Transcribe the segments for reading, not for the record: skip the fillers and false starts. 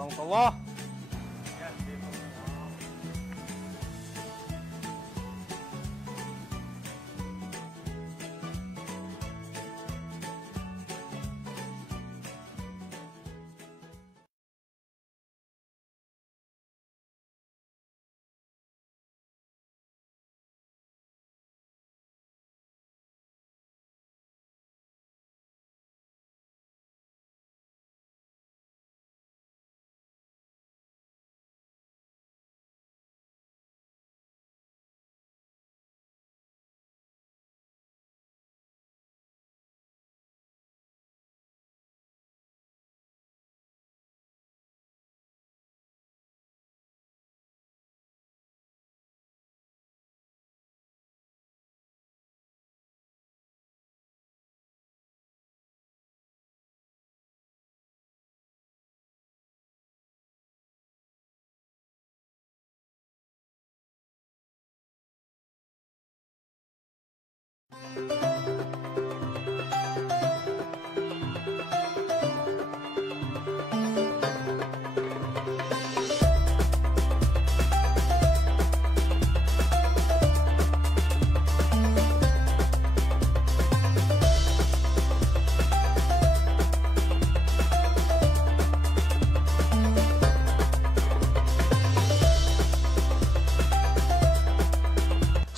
warahmatullah.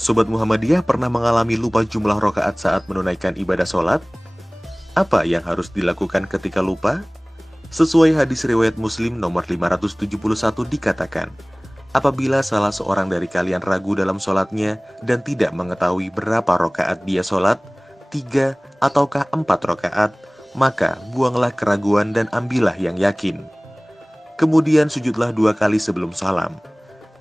Sobat Muhammadiyah pernah mengalami lupa jumlah rakaat saat menunaikan ibadah sholat? Apa yang harus dilakukan ketika lupa? Sesuai hadis riwayat Muslim nomor 571 dikatakan, apabila salah seorang dari kalian ragu dalam sholatnya dan tidak mengetahui berapa rakaat dia sholat, 3 ataukah 4 rakaat, maka buanglah keraguan dan ambillah yang yakin. Kemudian sujudlah 2 kali sebelum salam.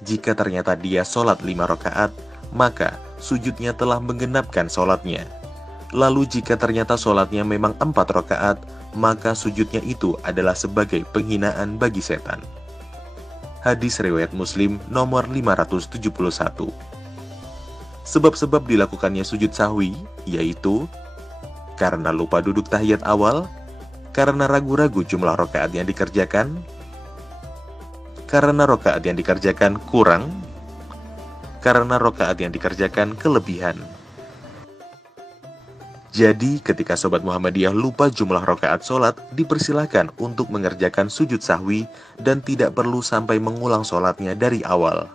Jika ternyata dia sholat 5 rakaat, maka sujudnya telah menggenapkan sholatnya. Lalu jika ternyata sholatnya memang 4 rakaat, maka sujudnya itu adalah sebagai penghinaan bagi setan. Hadis riwayat Muslim nomor 571. Sebab-sebab dilakukannya sujud sahwi, yaitu karena lupa duduk tahiyat awal, karena ragu-ragu jumlah rakaat yang dikerjakan, karena rakaat yang dikerjakan kurang, karena rakaat yang dikerjakan kelebihan. Jadi, ketika Sobat Muhammadiyah lupa jumlah rakaat sholat, dipersilahkan untuk mengerjakan sujud sahwi dan tidak perlu sampai mengulang sholatnya dari awal.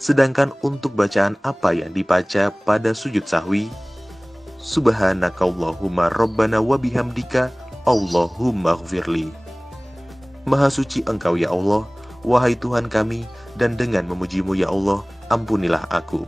Sedangkan untuk bacaan apa yang dibaca pada sujud sahwi, Subhanakallahumma Rabbana wa bihamdika Allahumma ghfirli. Maha suci Engkau ya Allah, wahai Tuhan kami, dan dengan memujimu ya Allah, ampunilah aku.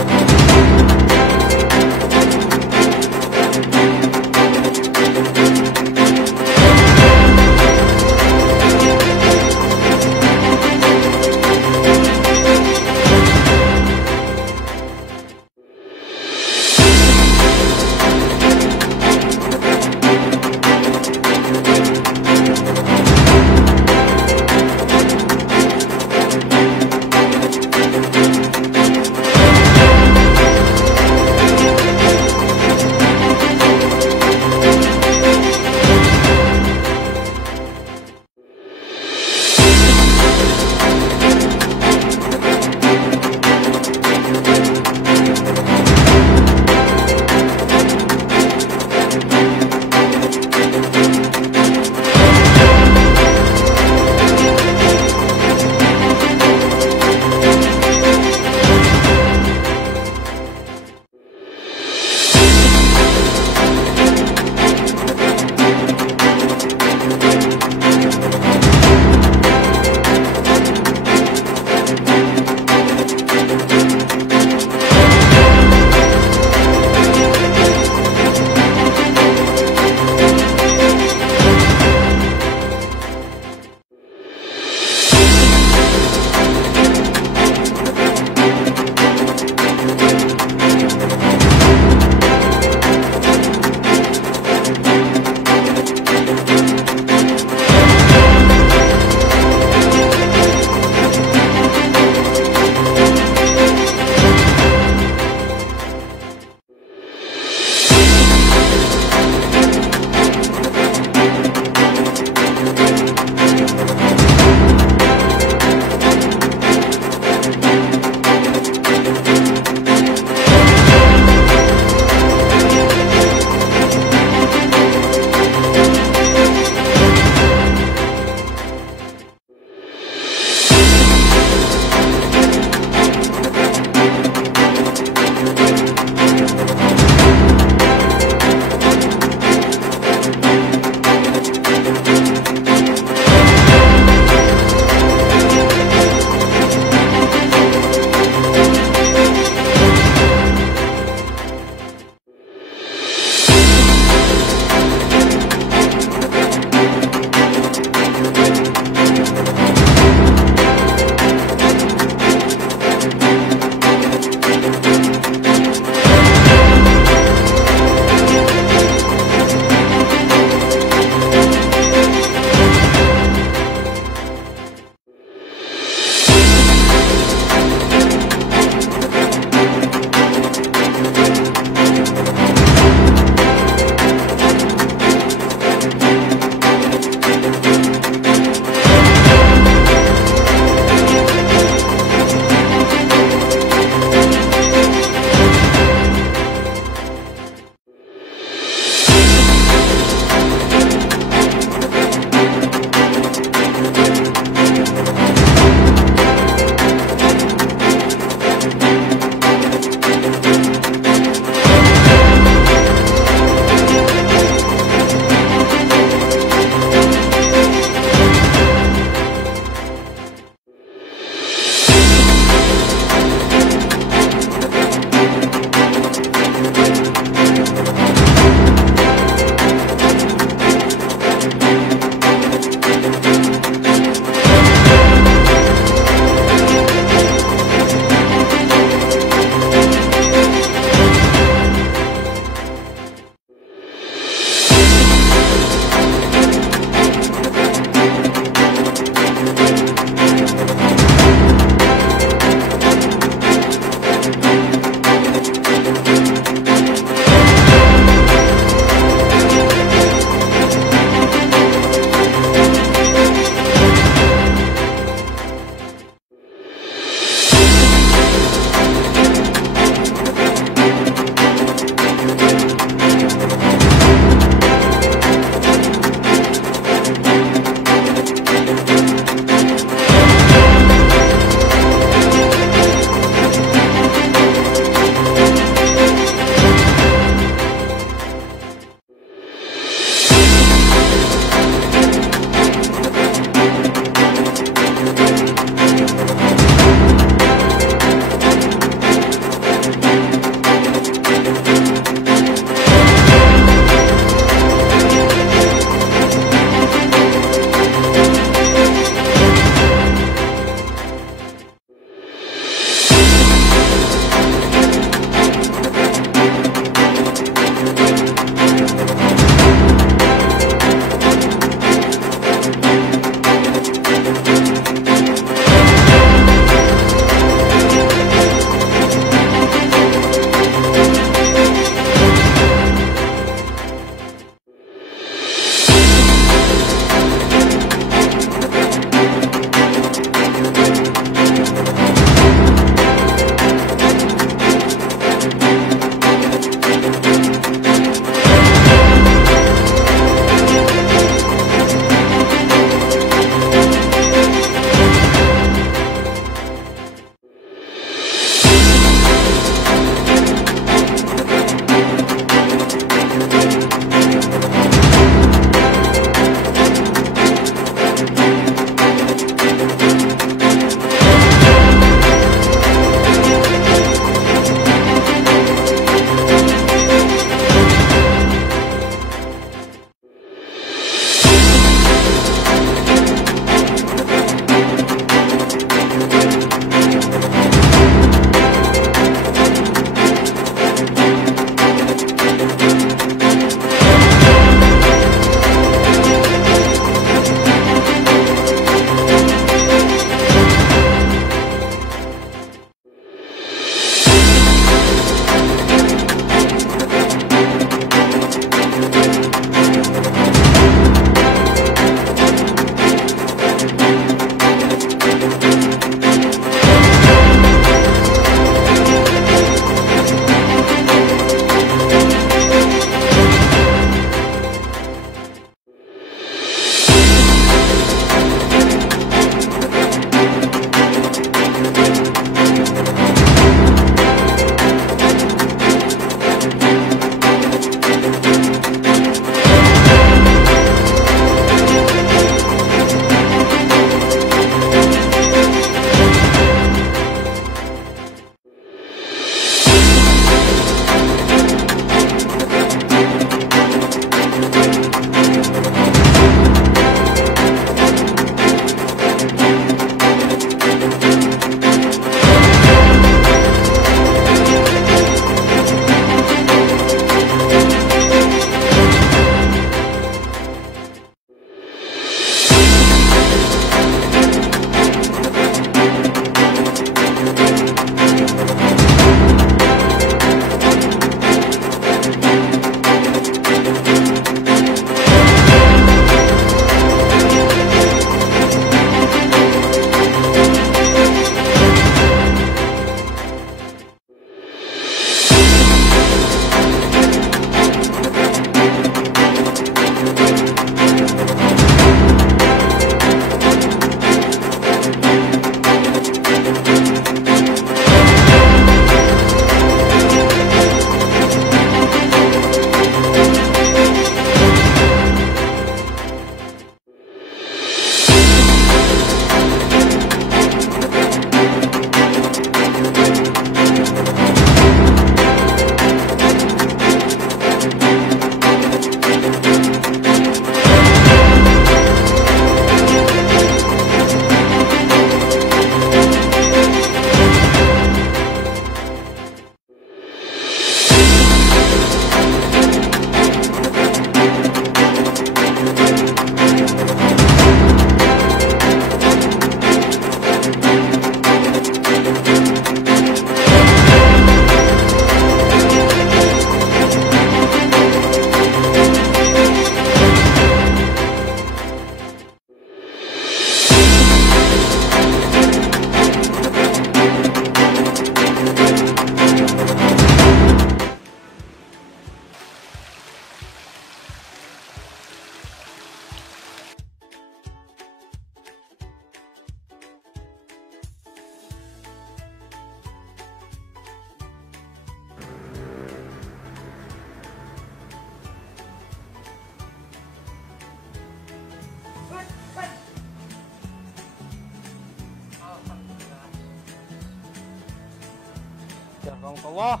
Yarhamukallah.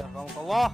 Yarhamukallah.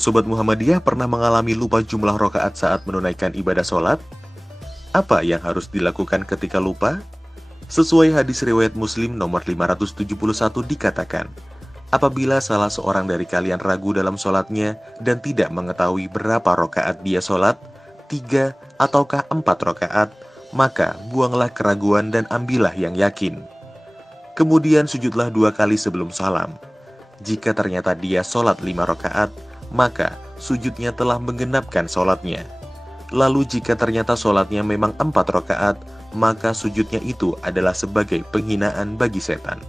Sobat Muhammadiyah pernah mengalami lupa jumlah rakaat saat menunaikan ibadah sholat? Apa yang harus dilakukan ketika lupa? Sesuai hadis riwayat Muslim nomor 571 dikatakan, apabila salah seorang dari kalian ragu dalam sholatnya dan tidak mengetahui berapa rakaat dia sholat, 3 ataukah 4 rakaat, maka buanglah keraguan dan ambillah yang yakin. Kemudian sujudlah 2 kali sebelum salam. Jika ternyata dia sholat 5 rakaat, maka sujudnya telah menggenapkan sholatnya. Lalu jika ternyata sholatnya memang 4 rakaat, maka sujudnya itu adalah sebagai penghinaan bagi setan.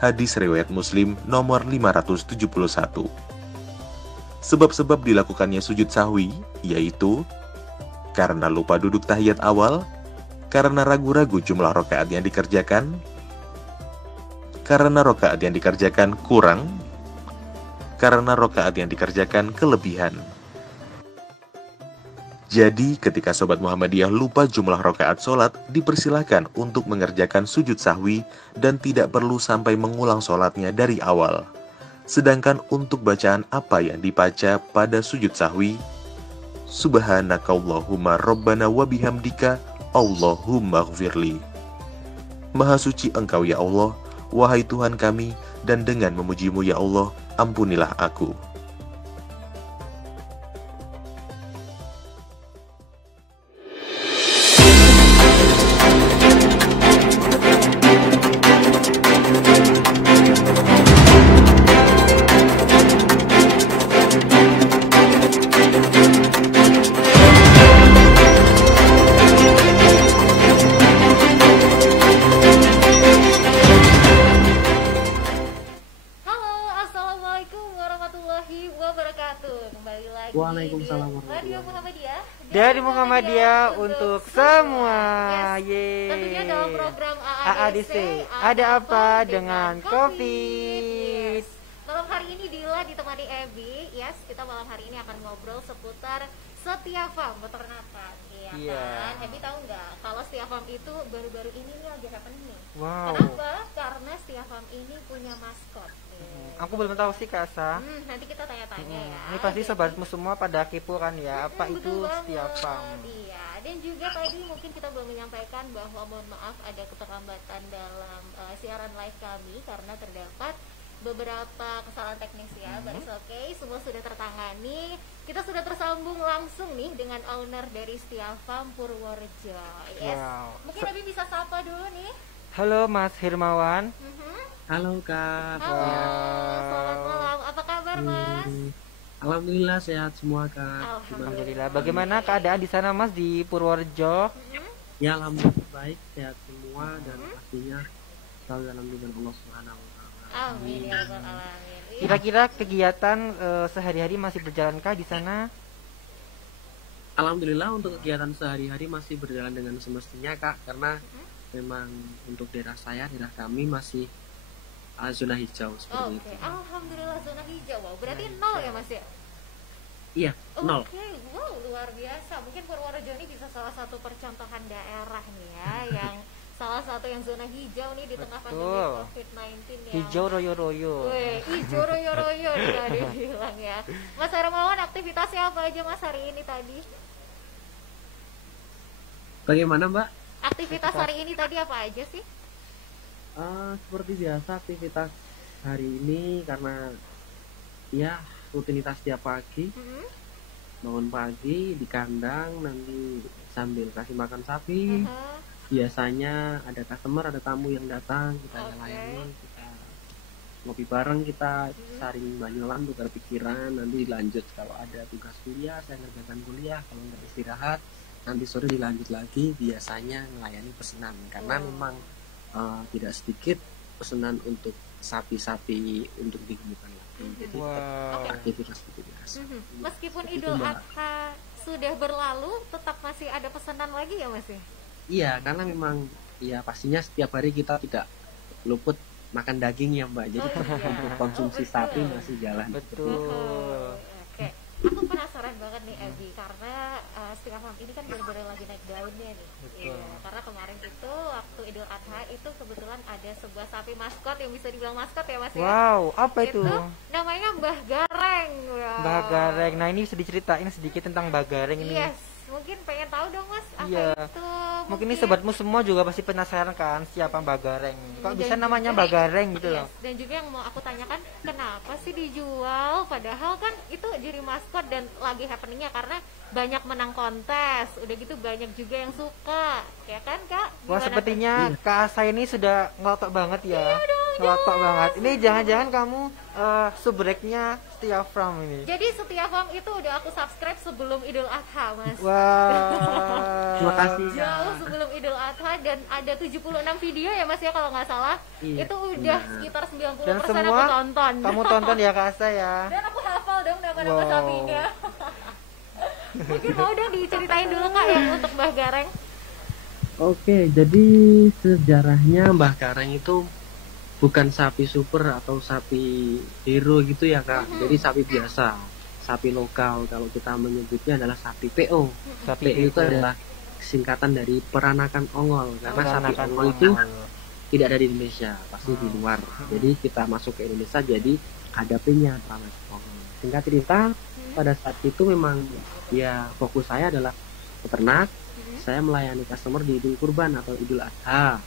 Hadis riwayat Muslim nomor 571. Sebab-sebab dilakukannya sujud sahwi, yaitu karena lupa duduk tahiyat awal, karena ragu-ragu jumlah rakaat yang dikerjakan, karena rakaat yang dikerjakan kurang, karena rakaat yang dikerjakan kelebihan. Jadi, ketika Sobat Muhammadiyah lupa jumlah rakaat sholat, dipersilahkan untuk mengerjakan sujud sahwi dan tidak perlu sampai mengulang sholatnya dari awal. Sedangkan untuk bacaan apa yang dibaca pada sujud sahwi, Subhanakallahumma Rabbana wa bihamdika Allahumma ghfirli. Maha suci Engkau ya Allah, wahai Tuhan kami, dan dengan memujimu ya Allah, ampunilah aku. Waalaikumsalam Radio Muhammadiyah dari Muhammadiyah untuk semua. Yes. Tentunya dalam program AADC ada apa dengan COVID? Yes. Malam hari ini Dila ditemani Ebi. Yes, kita malam hari ini akan ngobrol seputar Setiafarm peternakan. Iya kan? Ebi tahu nggak kalau Setiafarm itu baru-baru ini nih lagi happening nih. Wow. Kenapa? Karena Setiafarm ini punya maskot. Aku belum tahu sih Kak Asa. Nanti kita tanya-tanya ya. Ini pasti sobatmu semua pada kepo kan ya, apa itu Setiafarm? Iya, dan juga tadi mungkin kita belum menyampaikan bahwa mohon maaf ada keterlambatan dalam siaran live kami karena terdapat beberapa kesalahan teknis ya. But it's okay, semua sudah tertangani. Kita sudah tersambung langsung nih dengan owner dari Setiafarm Purworejo. Yes. Wow. Mungkin Abi bisa sapa dulu nih. Halo Mas Hirmawan. Halo Kak. Halo, selamat malam. Apa kabar Mas? Alhamdulillah sehat semua Kak. Alhamdulillah. Bagaimana keadaan di sana Mas di Purworejo? Ya alhamdulillah baik, sehat semua dan pastinya selalu dalam lindungan Allah Subhanahu wa taala. Amin ya rabbal alamin. Kira-kira kegiatan sehari-hari masih berjalankah di sana? Alhamdulillah untuk kegiatan sehari-hari masih berjalan dengan semestinya Kak, karena memang untuk daerah kami masih zona hijau seperti itu. Alhamdulillah zona hijau. Wow, berarti nol ya Mas ya? Iya, nol. Wow, luar biasa. Mungkin Purworejo ini bisa salah satu percontohan daerah nih ya, yang salah satu yang zona hijau nih di tengah pandemi COVID-19 ya. Hijau royo-royo. Hijau royo-royo tadi bilang ya. Mas Hermawan, aktivitasnya apa aja Mas hari ini tadi? Bagaimana Mbak? Aktivitas hari ini tadi apa aja sih? Seperti biasa aktivitas hari ini karena ya rutinitas tiap pagi, bangun pagi di kandang, nanti sambil kasih makan sapi. Biasanya ada customer, ada tamu yang datang, kita layani, kita ngopi bareng, kita saring banyolan tukar pikiran. Nanti dilanjut kalau ada tugas kuliah, saya ngerjakan kuliah. Kalau nggak istirahat, nanti sore dilanjut lagi. Biasanya melayani pesanan karena memang tidak sedikit pesanan untuk sapi-sapi untuk digemukkan lagi. Jadi aktivitas itu biasa. Meskipun Idul Adha sudah berlalu, tetap masih ada pesanan lagi ya Mas ya? Iya, karena memang ya pastinya setiap hari kita tidak luput makan daging ya Mbak. Jadi untuk konsumsi sapi masih jalan. Betul. Oke, aku penasaran banget nih Ebi, karena Setiafarm ini kan benar-benar lagi naik daunnya nih. Iya, karena kemarin itu waktu Idul Adha itu kebetulan ada sebuah sapi maskot yang bisa dibilang maskot ya Mas ya. Wow, apa itu? Namanya Mbah Gareng. Gareng. Wow. Mbah Gareng. Nah, ini bisa diceritain sedikit tentang Mbah Gareng ini. Yes, mungkin pengen tahu dong Mas apa Iya. itu. Mungkin ini sobatmu semua juga pasti penasaran kan siapa Mbah Gareng. Kok Dan bisa namanya juga Mbah Gareng gitu loh. Dan juga yang mau aku tanyakan, kenapa sih dijual? Padahal kan itu jadi maskot dan lagi happeningnya karena banyak menang kontes. Udah gitu banyak juga yang suka, ya kan Kak? Wah, Gimana sepertinya Kak Asa ini sudah ngelotok banget ya. Ngelotok banget. Ini jangan-jangan kamu subreknya Setia From ini. tuh? Jadi Setia Farm itu udah aku subscribe sebelum Idul Adha, Mas. Wah. Terima kasih. Jauh sebelum Idul Adha dan ada 76 video ya Mas ya kalau nggak salah. Iya, Itu udah benar. sekitar 90% Dan aku semua tonton. kamu tonton ya Kak Asa ya. Dan aku hafal dong nama-nama Wow. sapinya. Mungkin mau dong diceritain dulu Kak yang untuk Mbah Gareng. Oke, jadi sejarahnya Mbah Gareng itu bukan sapi super atau sapi hero gitu ya Kak. Jadi sapi biasa, sapi lokal. Kalau kita menyebutnya adalah sapi PO. Sapi PO itu adalah singkatan dari peranakan ongol, karena sapi Peranakan ongol itu ongol. tidak ada di Indonesia, pasti di luar. Jadi kita masuk ke Indonesia, jadi ada P-nya peranakan ongol. Singkat cerita, pada saat itu memang ya fokus saya adalah peternak. Saya melayani customer di Idul Kurban atau Idul Adha.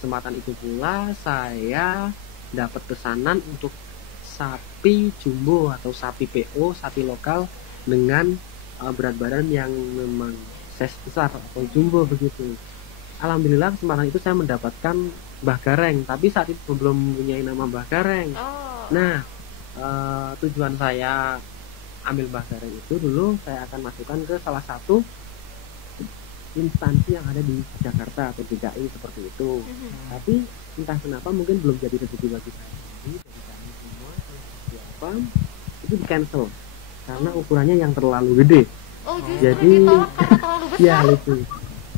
Kesempatan itu pula saya dapat pesanan untuk sapi jumbo atau sapi PO, sapi lokal dengan berat badan yang memang size besar atau jumbo begitu. Alhamdulillah kesempatan itu saya mendapatkan Mbah Gareng, tapi saat itu belum mempunyai nama Mbah Gareng. Oh. Nah, tujuan saya ambil Mbah Gareng itu dulu saya akan masukkan ke salah satu instansi yang ada di Jakarta atau DKI seperti itu. Tapi entah kenapa mungkin belum jadi rezeki bagi saya. Jadi dari kami semua siapa itu di cancel karena ukurannya yang terlalu gede. Oh, justru Jadi- ditolak karena terlalu besar. Ya itu.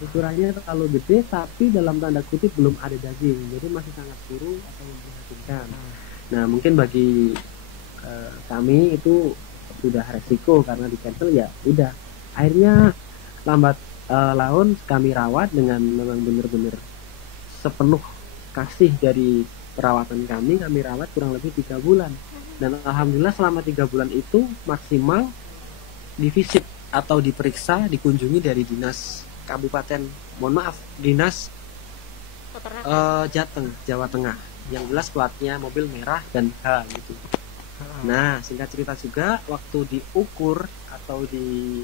Ukurannya terlalu gede tapi dalam tanda kutip belum ada daging. Jadi masih sangat kurung atau memprihatinkan. Nah, mungkin bagi kami itu sudah resiko karena di cancel ya udah. Akhirnya lambat laun kami rawat dengan memang benar-benar sepenuh kasih dari perawatan kami rawat kurang lebih 3 bulan. Dan alhamdulillah selama 3 bulan itu maksimal divisit atau diperiksa, dikunjungi dari dinas kabupaten, mohon maaf, dinas Peternak. Jateng, Jawa Tengah. Yang jelas platnya mobil merah dan H gitu. Nah, singkat cerita juga waktu diukur atau di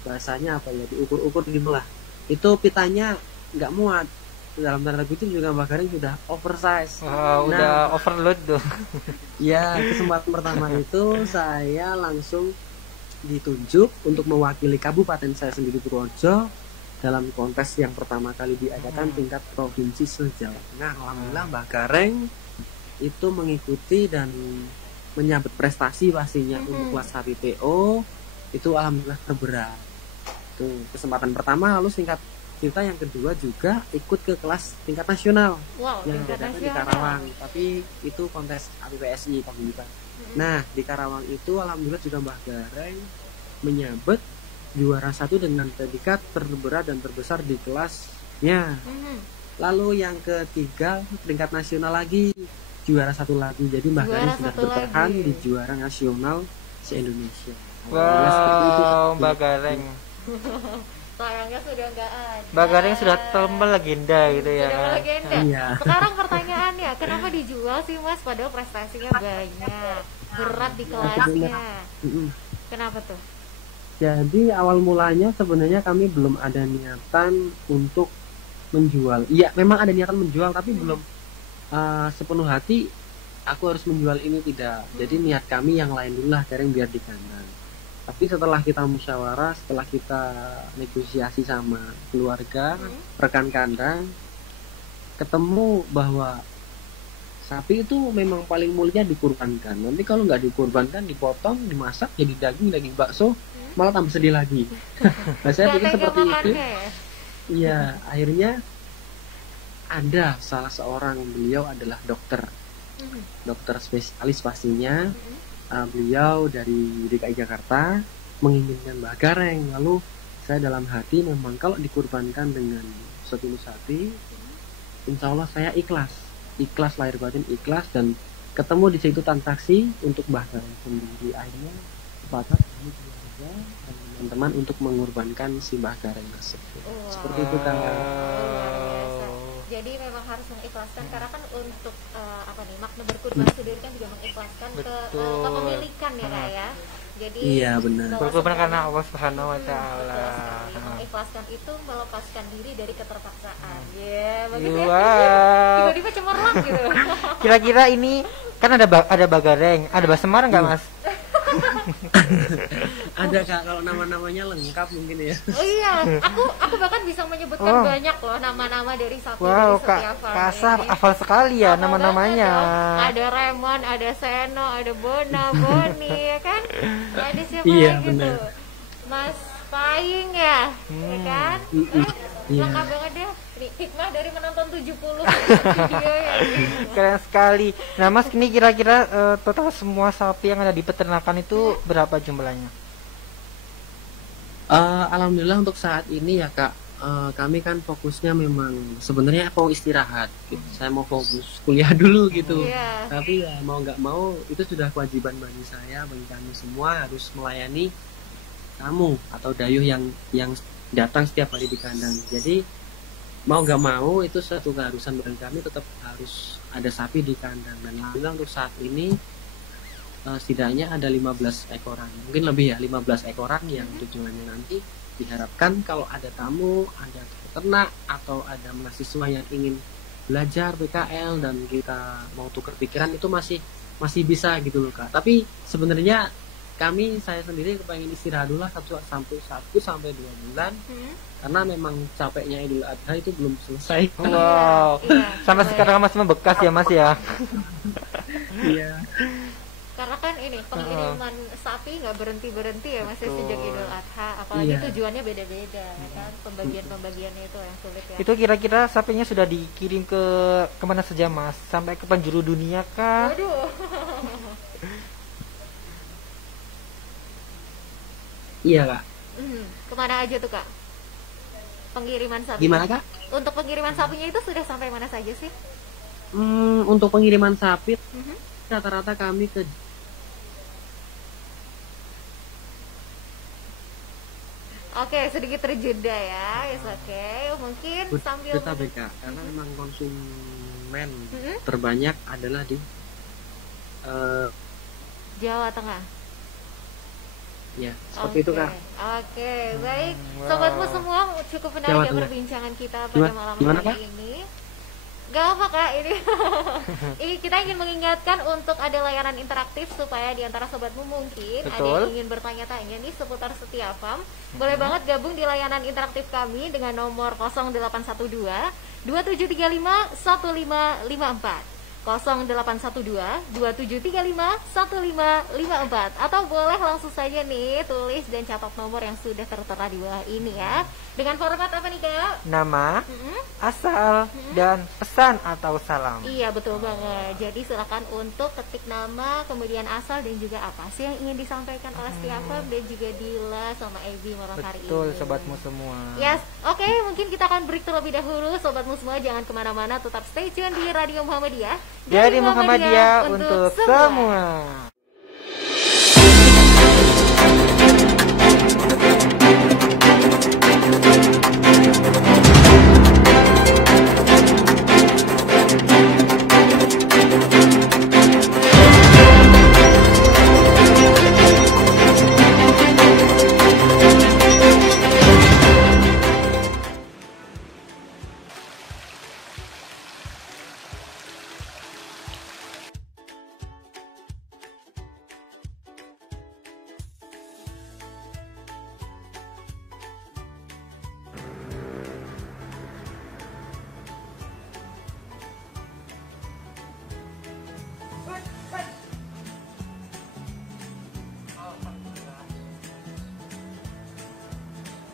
bahasanya apa ya, diukur-ukur dibelah, itu pitanya nggak muat. Dalam tanda kutip juga Mbak Gareng sudah oversize. Wah, udah overload tuh. Ya, kesempatan pertama itu saya langsung ditunjuk untuk mewakili kabupaten saya sendiri Purworejo dalam kontes yang pertama kali diadakan tingkat provinsi se-Jawa Tengah. Alhamdulillah Mbak Gareng itu mengikuti dan menyabet prestasi pastinya untuk kelas sapi PO itu alhamdulillah terberat. Itu kesempatan pertama. Lalu singkat cerita yang kedua juga ikut ke kelas tingkat nasional Wow, yang tingkat diadakan di nasional. Karawang, tapi itu kontes APPSI paguyuban. Nah, di Karawang itu alhamdulillah juga Mbah Gareng menyabet juara 1 dengan predikat terberat dan terbesar di kelasnya. Lalu yang ketiga peringkat nasional lagi, juara 1 lagi. Jadi Mbah Juara Gareng sudah 1 bertahan lagi. di juara nasional se-Indonesia. Alhamdulillah seperti itu. Wow, Mbak Gareng. Sayangnya sudah nggak ada. Mbak Gareng sudah terkenal legenda gitu ya. Sudah legenda. Iya. Sekarang pertanyaannya, kenapa dijual sih Mas? Padahal prestasinya banyak, berat di kelasnya. Mm-mm. Kenapa tuh? Jadi awal mulanya sebenarnya kami belum ada niatan untuk menjual. Iya, memang ada niatan menjual, tapi belum sepenuh hati aku harus menjual ini, tidak. Jadi niat kami yang lain dulu lah, Gareng biar di kandang. Tapi setelah kita musyawarah, setelah kita negosiasi sama keluarga, rekan kandang, ketemu bahwa sapi itu memang paling mulia dikurbankan. Nanti kalau nggak dikurbankan, dipotong, dimasak jadi daging bakso, malah tambah sedih lagi. Nah, saya pikir Nggak tega seperti itu. makannya ya? Iya, akhirnya ada salah seorang, beliau adalah dokter spesialis pastinya. Beliau dari DKI Jakarta menginginkan Mbah Gareng. Lalu saya dalam hati memang kalau dikurbankan dengan sepuluh sapi, insya Allah saya ikhlas lahir batin ikhlas, dan ketemu di situ transaksi untuk bakaran sendiri. Akhirnya sepakat kami keluarga dan teman-teman untuk mengorbankan si bakaran tersebut. Seperti itu kan. Luar biasa. Jadi memang harus mengikhlaskan karena kan untuk makna berkurban sendiri kan juga mengikhlaskan ke kepemilikan ya Kak ya. Jadi Iya benar. Berkorban karena Allah Subhanahu wa taala. mengikhlaskan itu melepaskan diri dari keterpaksaan. Bagus ya. Wow. Tiba-tiba cemerlang gitu. Kira-kira ini kan ada Bagareng, ada Basemar nggak Mas? Ada Kak, kalau nama-namanya lengkap mungkin ya. Oh iya, aku bahkan bisa menyebutkan banyak loh nama-nama dari sapi Wow, dari setiap farm Kasar ini. hafal sekali ya Hafal nama-namanya. banget loh. Ada Raymond, ada Seno, ada Bona, Boni ya kan? Ada siapa Iya, lagi benar. tuh? Mas Paing ya, ya kan? Iya. Lengkap banget deh. Hikmah dari menonton 70 video ya. Keren sekali. Nah Mas, ini kira-kira total semua sapi yang ada di peternakan itu berapa jumlahnya? Alhamdulillah untuk saat ini ya Kak, kami kan fokusnya memang sebenarnya mau istirahat gitu. Saya mau fokus kuliah dulu gitu. Iya. Tapi ya mau nggak mau itu sudah kewajiban bagi saya, bagi kami semua harus melayani tamu atau dayuh yang datang setiap hari di kandang. Jadi mau nggak mau itu satu keharusan bagi kami, tetap harus ada sapi di kandang. Dan alhamdulillah untuk saat ini setidaknya ada 15 ekoran, mungkin lebih ya, 15 ekoran yang tujuannya nanti diharapkan kalau ada tamu, ada peternak atau ada mahasiswa yang ingin belajar PKL dan kita mau tukar pikiran itu masih bisa gitu loh Kak. Tapi sebenarnya saya sendiri kepengen istirahat dulu lah 1 sampai 2 bulan karena memang capeknya Idul Adha itu belum selesai. Wow. Iya, Sampai betul. sekarang masih membekas ya Mas ya. Iya. Karena kan ini pengiriman sapi nggak berhenti ya Mas ya, sejak Idul Adha, apalagi Iya. tujuannya beda-beda ya kan, pembagiannya itu yang sulit ya. Itu kira-kira sapinya sudah dikirim ke kemana saja Mas? Sampai ke penjuru dunia kah? Waduh. Iya Kak. Kemana aja tuh Kak? Pengiriman sapi. Gimana Kak? Untuk pengiriman sapinya itu sudah sampai mana saja sih? Untuk pengiriman sapi rata-rata kami ke Oke, sedikit terjeda ya. Yes, oke. Mungkin sambil Jabodetabek BK karena memang konsumen terbanyak adalah di Jawa Tengah. ya seperti itu Kak. Oke, baik. Sobatmu semua, cukup menarik Jawa ya Tengah. perbincangan kita pada malam Gimana, hari ini. Gak apa Kak, ini ini kita ingin mengingatkan untuk ada layanan interaktif supaya diantara sobatmu mungkin ada yang ingin bertanya-tanya nih seputar Setia Farm, boleh banget gabung di layanan interaktif kami dengan nomor 0812 2735 1554 0812 2735 1554 atau boleh langsung saja nih tulis dan catat nomor yang sudah tertera di bawah ini ya. Dengan format apa nih Kak? Nama, asal, dan pesan atau salam. Iya betul banget. Jadi silakan untuk ketik nama, kemudian asal dan juga apa sih yang ingin disampaikan oleh Setia Farm dan juga Dila sama Ebi malam hari ini. Betul sobatmu semua. Yes, oke, mungkin kita akan break terlebih dahulu. Sobatmu semua jangan kemana-mana, tetap stay tune di Radio Muhammadiyah. Jadi Muhammadiyah untuk semua.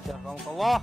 Jazakallah.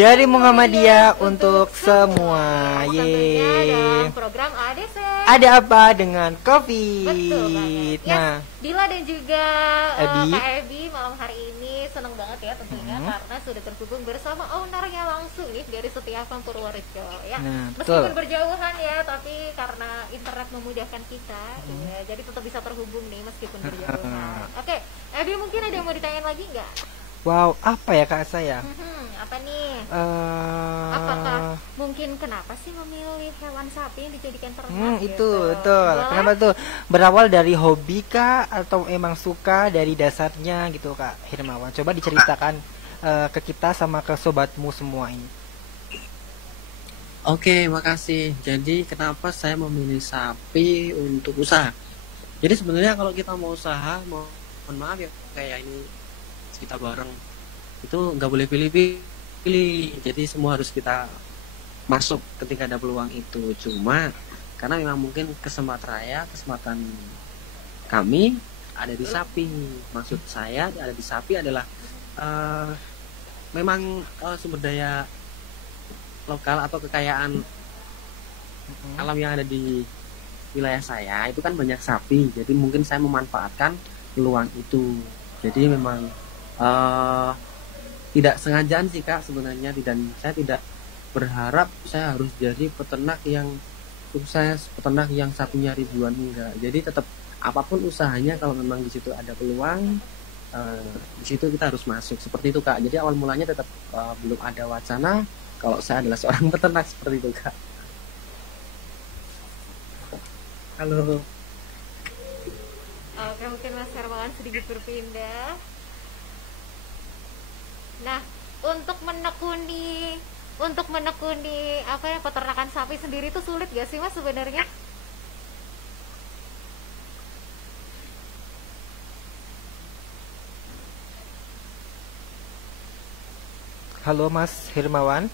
dari Muhammadiyah untuk semua. Tentunya Yeay. dalam program ADC. Ada apa dengan COVID? Betul banget. Ya, Nah, Dila dan juga Ebi. Kak Ebi malam hari ini senang banget ya tentunya karena sudah terhubung bersama ownernya langsung nih dari Setiawan Purworejo ya. Nah, Meskipun betul. berjauhan ya, tapi karena internet memudahkan kita, ya, jadi tetap bisa terhubung nih meskipun berjauhan. Oke, Ebi mungkin ada yang mau ditanyain lagi nggak? wow, apa ya Kak saya? Apa nih? Eh, Apakah mungkin kenapa sih memilih hewan sapi yang dijadikan ternak? itu gitu? betul. Boleh? Kenapa tuh? Berawal dari hobi kah atau emang suka dari dasarnya gitu Kak Hirmawan? Coba diceritakan ke kita sama ke sobatmu semua ini. Oke, makasih. Jadi kenapa saya memilih sapi untuk usaha? Jadi sebenarnya kalau kita mau usaha, mohon maaf ya, kayak ini kita bareng itu nggak boleh pilih-pilih. Jadi semua harus kita masuk ketika ada peluang itu. Cuma karena memang mungkin kesempatan kami ada di sapi. Maksud saya ada di sapi adalah memang sumber daya lokal atau kekayaan alam yang ada di wilayah saya itu kan banyak sapi. Jadi mungkin saya memanfaatkan peluang itu. Jadi memang tidak sengajaan sih Kak sebenarnya, dan saya tidak berharap saya harus jadi peternak yang sukses, peternak yang sapinya ribuan, enggak. Jadi tetap apapun usahanya kalau memang di situ ada peluang, di situ kita harus masuk seperti itu Kak. Jadi awal mulanya tetap belum ada wacana kalau saya adalah seorang peternak seperti itu Kak. Halo. Oke, mungkin Mas Hermawan sedikit berpindah. Nah, untuk menekuni apa ya, peternakan sapi sendiri itu sulit gak sih Mas sebenarnya? Halo Mas Hirmawan.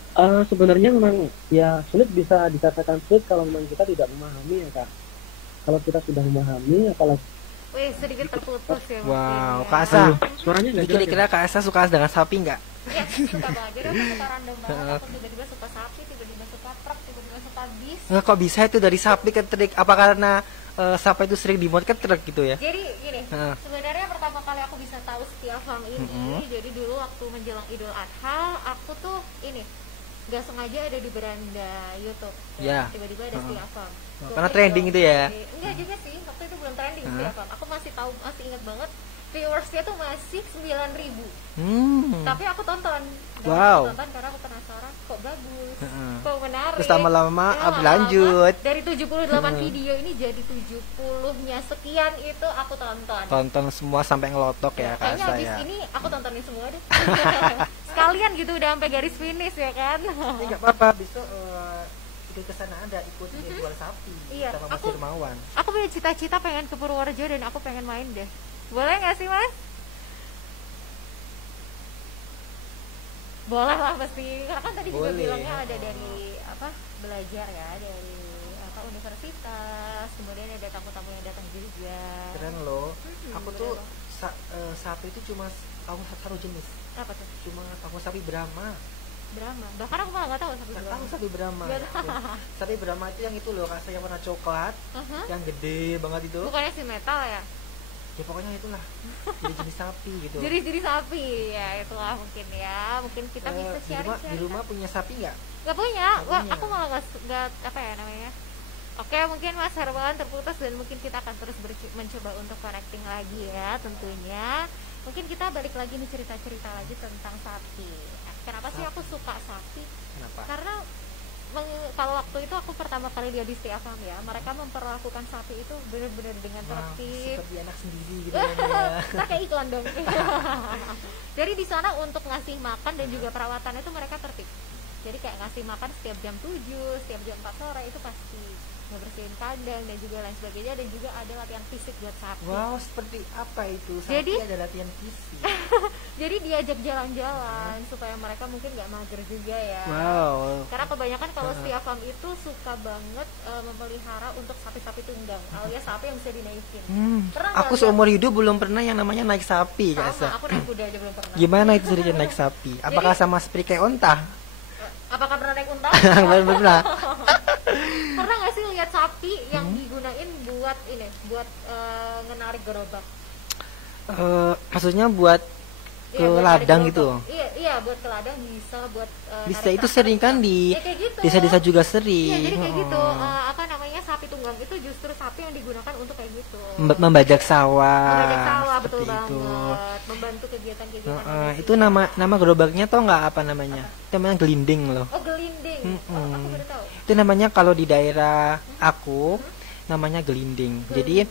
Sebenarnya memang ya sulit, bisa dikatakan sulit kalau memang kita tidak memahami ya Kak. Kalau kita sudah memahami, apalagi Wih, sedikit terputus ya mungkin Wow, ya. Kak Asa. suaranya nggak jelas ya? Kira-kira Kak Asa suka dengan sapi nggak? Ya, suka banget. Jadi aku suka random banget. Aku tiba-tiba suka sapi, tiba-tiba suka truk, tiba-tiba suka bis. Kok bisa itu dari sapi ke truk? Apa karena sapi itu sering dimuat ke truk gitu ya? Jadi gini, Heeh. sebenarnya pertama kali aku bisa tahu Setia Farm ini, jadi dulu waktu menjelang Idul Adha, aku tuh ini nggak sengaja ada di beranda YouTube. Ya. Tiba-tiba ada Setia Farm. Karena trending itu ya? Enggak juga sih, waktu itu belum trending Setia Farm. Aku masih tahu, masih ingat banget. Viewersnya tuh masih 9.000. Tapi aku tonton. Dan Wow. aku tonton karena aku penasaran, kok bagus, Heeh. kok menarik. Terus lama-lama Ya, berlanjut. dari 78 video ini jadi 70-nya sekian itu aku tonton. Tonton semua sampai ngelotok ya Kak Kayaknya Asa abis ya. ini aku tontonin semua deh. Sekalian gitu udah sampai garis finish ya kan. Ini nggak apa-apa, besok ikut ke sana ada ikut dia jual sapi Iya, sama Mas aku- Hirmawan. Aku punya cita-cita pengen ke Purworejo dan aku pengen main deh. Boleh nggak sih Mas? Boleh lah pasti. Karena kan tadi juga Boleh. bilangnya ada dari apa belajar ya, dari apa universitas. Kemudian ada tamu-tamu yang datang juga. Keren loh. Aku bener tuh loh. sapi itu cuma tahu satu jenis. Apa tuh? Cuma tahu sapi Brahma. Drama. Bahkan aku malah nggak tahu sampai Nggak drama. tahu sapi Brahma. Nggak Ya. Sapi Brahma itu yang itu loh, Kak, yang warna coklat, Aha. yang gede banget itu. Bukannya si metal ya? Ya pokoknya itulah. Jadi jenis sapi gitu. Jadi sapi ya, itulah mungkin ya. Mungkin kita bisa di sharing. rumah punya sapi nggak? Gak punya. Nggak Wah, punya. aku malah nggak apa ya namanya. Oke, mungkin Mas Hermawan terputus dan mungkin kita akan terus mencoba untuk connecting lagi ya tentunya. Mungkin kita balik lagi nih cerita-cerita lagi tentang sapi. Kenapa sih aku suka sapi? Kenapa? Karena kalau waktu itu aku pertama kali lihat di Setia Farm ya, mereka memperlakukan sapi itu benar-benar dengan Wah, tertib. seperti anak sendiri gitu kan ya. Nah, kayak iklan dong. Jadi di sana untuk ngasih makan dan juga perawatan itu mereka tertib. Jadi kayak ngasih makan setiap jam 7, setiap jam 4 sore itu pasti ngebersihin kandang dan juga lain sebagainya, dan juga ada latihan fisik buat sapi. Wow, seperti apa itu? Sapi Jadi- ada latihan fisik. Jadi diajak jalan-jalan supaya mereka mungkin nggak mager juga ya. Wow. Karena kebanyakan kalau Setia Farm itu suka banget memelihara untuk sapi-sapi tunggang, alias sapi yang bisa dinaikin. Pernah nggak Aku lihat? seumur hidup belum pernah yang namanya naik sapi, Kak Sama, Asa. aku naik kuda aja belum pernah. Gimana itu ceritanya naik sapi? Apakah sama seperti kayak onta? Apakah pernah naik unta? Pernah. Pernah nggak sih lihat sapi yang digunain buat ini, buat ngenarik gerobak? Maksudnya buat ke ladang gitu. Iya, buat ke ladang bisa, buat Bisa, itu sering kan di gitu. desa-desa juga Iya, sering. jadi kayak gitu. Apa namanya, sapi tunggang itu justru sapi yang digunakan untuk kayak gitu. Membajak sawah. Membajak sawah, betul seperti itu. banget. Membantu kegiatan-kegiatan. Itu nama gerobaknya tau nggak apa namanya? Itu namanya gelinding loh. Oh, gelinding. Oh, aku baru tahu. Itu namanya kalau di daerah aku namanya gelinding. Jadi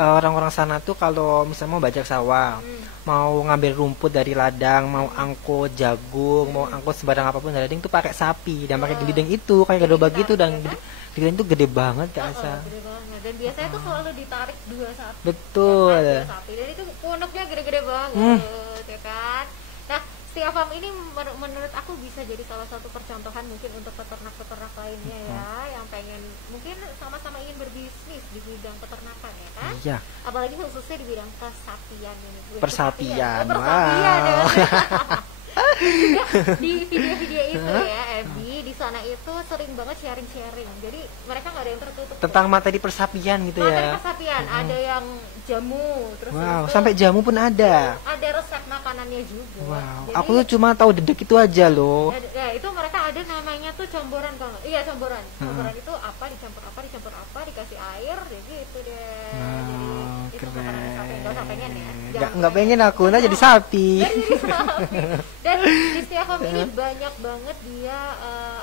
orang-orang sana tuh kalau misalnya mau bajak sawah, mau ngambil rumput dari ladang, mau angkut jagung, mau angkut sebarang apapun dari ladang tuh pakai sapi dan pakai gelinding itu kayak gerobak gitu, dan gelinding itu gede banget Kak Asa. Gede banget. Dan biasanya tuh selalu ditarik 2 sapi. Betul. Dua sapi. Dan itu punuknya gede-gede banget, ya kan? Nah, Stiafarm ini menurut aku bisa jadi salah satu percontohan mungkin untuk peternak-peternak lainnya ya, yang pengen mungkin sama-sama ingin berbisnis di bidang peternakan ya kan? Iya. Apalagi khususnya di bidang kesapian ini. Persapian. Persapian ya. Wow. Juga di video-video itu ya, Abby di sana itu sering banget sharing-sharing. Jadi mereka nggak ada yang tertutup. Tentang materi persapian gitu materi ya. persapian, ada yang jamu, terus Wow, itu sampai jamu pun ada. ada resep makanannya juga. Wow, Jadi, aku tuh cuma tahu dedek itu aja loh. ya itu mereka ada namanya tuh campuran kalau iya campuran. Campuran itu apa dicampur apa dikasih air, jadi itu deh. Jadi itu makanan sapi. Nggak usah pengen ya. Nggak pengen aku, nah jadi sapi. Dan di Stiafarm ini banyak banget dia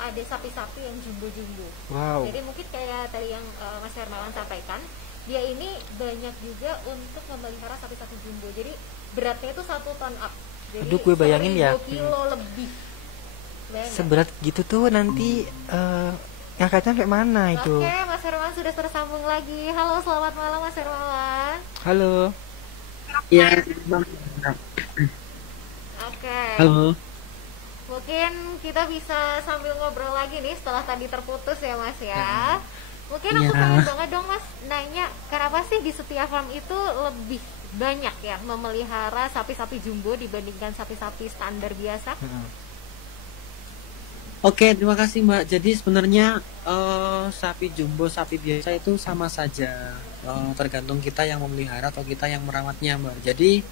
ada sapi-sapi yang jumbo-jumbo. Wow. Jadi mungkin kayak tadi yang Mas Hermawan sampaikan, dia ini banyak juga untuk memelihara sapi-sapi jumbo. Jadi beratnya itu 1 ton up. Jadi Aduh, gue bayangin ya. 1000 kilo lebih. Bayangin. Seberat gitu tuh nanti ngangkatnya kayak mana itu? Oke, Mas Hermawan sudah tersambung lagi. Halo, selamat malam Mas Hermawan. Halo. Iya. Oke. Halo. Mungkin kita bisa sambil ngobrol lagi nih setelah tadi terputus ya Mas ya. Mungkin aku pengen banget dong Mas nanya, kenapa sih di Stiafarm itu lebih banyak ya memelihara sapi-sapi jumbo dibandingkan sapi-sapi standar biasa? Oke, terima kasih Mbak. Jadi sebenarnya sapi jumbo, sapi biasa itu sama saja, tergantung kita yang memelihara atau kita yang merawatnya Mbak. Jadi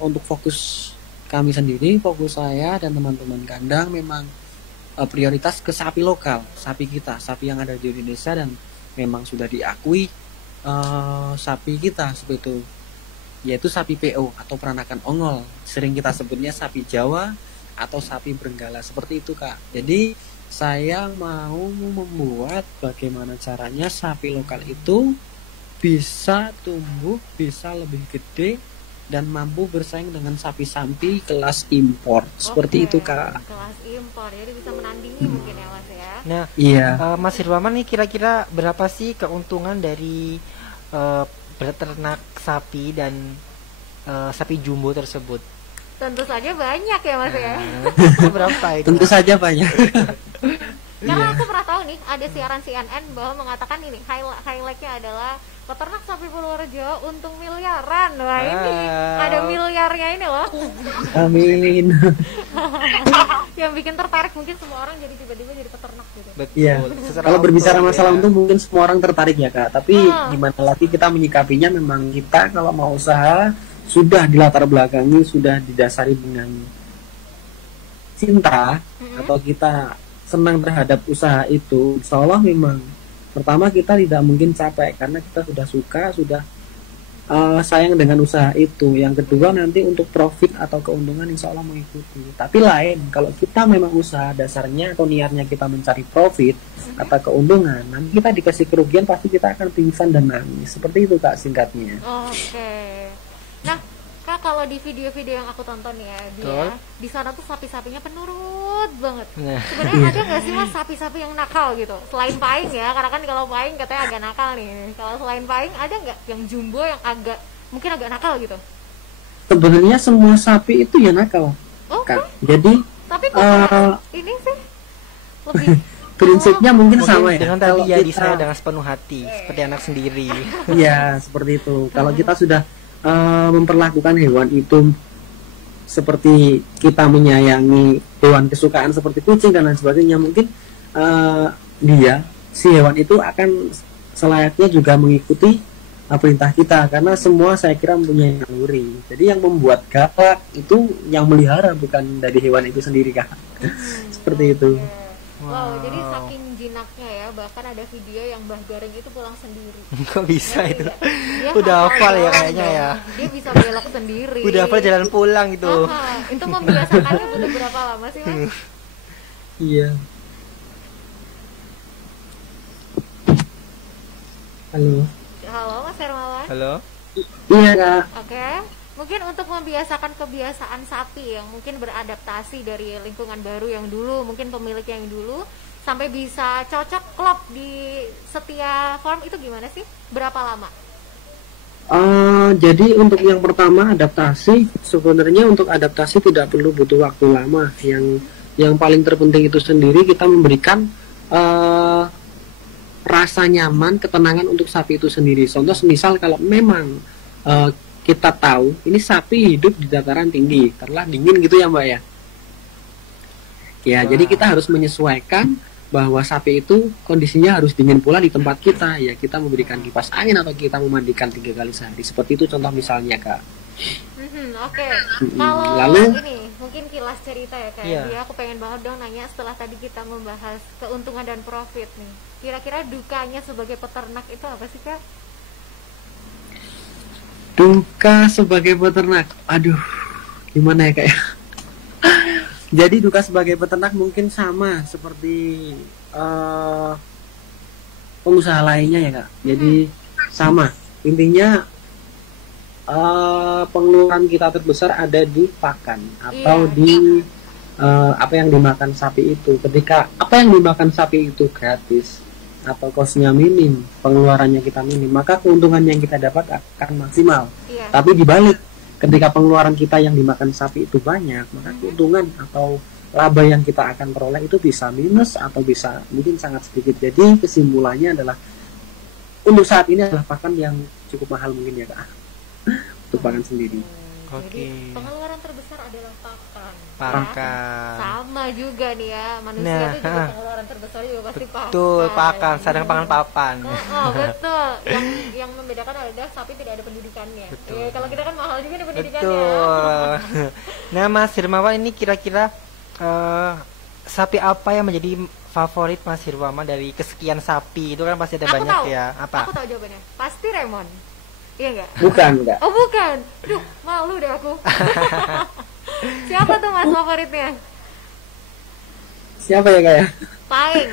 untuk fokus kami sendiri, fokus saya dan teman-teman kandang memang prioritas ke sapi lokal, sapi kita, sapi yang ada di Indonesia dan memang sudah diakui sapi kita seperti itu, yaitu sapi PO atau peranakan ongol, sering kita sebutnya sapi Jawa atau sapi Benggala seperti itu Kak. Jadi saya mau membuat bagaimana caranya sapi lokal itu bisa tumbuh, bisa lebih gede dan mampu bersaing dengan sapi-sapi kelas impor. Seperti itu Kak. Kelas impor, jadi bisa menandingi mungkin ya Mas ya. Nah, iya. Mas Hirwaman nih kira-kira berapa sih keuntungan dari beternak sapi dan sapi jumbo tersebut? Tentu saja banyak ya Mas ya. Itu berapa itu? Tentu saja banyak. Karena aku pernah tahu nih ada siaran CNN bahwa mengatakan ini highlightnya adalah peternak sapi Purworejo untung miliaran. Wah ini ada miliarnya ini loh. Amin. Yang bikin tertarik mungkin semua orang jadi tiba-tiba jadi peternak gitu. Betul. Iya. Kalau berbicara masalah untung mungkin semua orang tertarik ya Kak. Tapi gimana lagi kita menyikapinya, memang kita kalau mau usaha sudah dilatar belakangi, sudah didasari dengan cinta atau kita senang terhadap usaha itu, insya Allah memang pertama kita tidak mungkin capek karena kita sudah suka, sudah sayang dengan usaha itu. Yang kedua nanti untuk profit atau keuntungan insya Allah mengikuti. Tapi lain kalau kita memang usaha dasarnya atau niatnya kita mencari profit atau keuntungan, nanti kita dikasih kerugian pasti kita akan pingsan dan nangis. Seperti itu Kak singkatnya. Oke. Nah Kak, kalau di video-video yang aku tonton ya dia di sana tuh sapi-sapinya penurut banget. Sebenarnya ada nggak sih Mas sapi-sapi yang nakal gitu? Selain Paing ya, karena kan kalau Paing katanya agak nakal nih. Kalau selain Paing ada nggak yang jumbo yang mungkin agak nakal gitu? Sebenarnya semua sapi itu ya nakal, Kak. Jadi tapi ini sih lebih prinsipnya mungkin sama ya. Dengan tadi ya saya dengan sepenuh hati, seperti anak sendiri. Iya, seperti itu. Kalau kita sudah memperlakukan hewan itu seperti kita menyayangi hewan kesukaan seperti kucing dan lain sebagainya, mungkin si hewan itu akan selayaknya juga mengikuti perintah kita, karena semua saya kira mempunyai naluri. Jadi yang membuat galak itu yang melihara, bukan dari hewan itu sendiri, Kak. Seperti itu. Wow, jadi saking jinaknya ya, bahkan ada video yang Mbah Garing itu pulang sendiri. Kok bisa itu? Dia Udah hafal ya jalan kayaknya dong. ya. Dia bisa belok sendiri. Udah hafal jalan pulang gitu. Itu membiasakannya butuh berapa lama sih, Mas? Iya. Halo. Halo Mas Hermawan. Halo. Iya, Kak. Oke. Mungkin untuk membiasakan kebiasaan sapi yang mungkin beradaptasi dari lingkungan baru yang dulu, mungkin pemilik yang dulu, sampai bisa cocok klop di setiap farm itu gimana sih? Berapa lama? Jadi untuk yang pertama adaptasi, sebenarnya untuk adaptasi tidak perlu butuh waktu lama. Yang paling terpenting itu sendiri kita memberikan rasa nyaman, ketenangan untuk sapi itu sendiri. Contoh misal kalau memang kita tahu ini sapi hidup di dataran tinggi, terlah dingin gitu ya Mbak ya. Ya, jadi kita harus menyesuaikan bahwa sapi itu kondisinya harus dingin pula di tempat kita. Ya, kita memberikan kipas angin atau kita memandikan 3 kali sehari. Seperti itu contoh misalnya, Kak. Oke. Kalau Lalu ini mungkin kilas cerita ya Kak. Iya. Jadi aku pengen banget dong nanya, setelah tadi kita membahas keuntungan dan profit nih. Kira-kira dukanya sebagai peternak itu apa sih, Kak? duka sebagai peternak, aduh, gimana ya Kak ya? Jadi duka sebagai peternak mungkin sama seperti pengusaha lainnya ya Kak. Jadi sama, intinya pengeluaran kita terbesar ada di pakan atau di apa yang dimakan sapi itu. Ketika apa yang dimakan sapi itu gratis atau kosnya minim, pengeluarannya kita minim, maka keuntungan yang kita dapat akan maksimal. Tapi dibalik, ketika pengeluaran kita yang dimakan sapi itu banyak, maka keuntungan atau laba yang kita akan peroleh itu bisa minus atau bisa mungkin sangat sedikit. Jadi kesimpulannya adalah untuk saat ini adalah pakan yang cukup mahal mungkin ya Kak, untuk pakan sendiri. Jadi pengeluaran terbesar adalah pakan. Pakan. Sama juga nih ya, manusia itu juga pengeluaran terbesar juga pasti pakan. Betul, pakan. Sadang pakan papan. Betul. Yang membedakan adalah sapi tidak ada pendidikannya. Kalau kita kan mahal juga nih pendidikannya. Betul. Nah, Mas Hirmawan, ini kira-kira sapi apa yang menjadi favorit Mas Hirmawan dari kesekian sapi? Itu kan pasti ada banyak tahu. ya. Apa? Aku tahu jawabannya. Pasti Remon. Iya enggak? Bukan. Oh bukan. Duh, malu deh aku. Siapa tuh Mas favoritnya? Siapa ya Kak ya? Paing.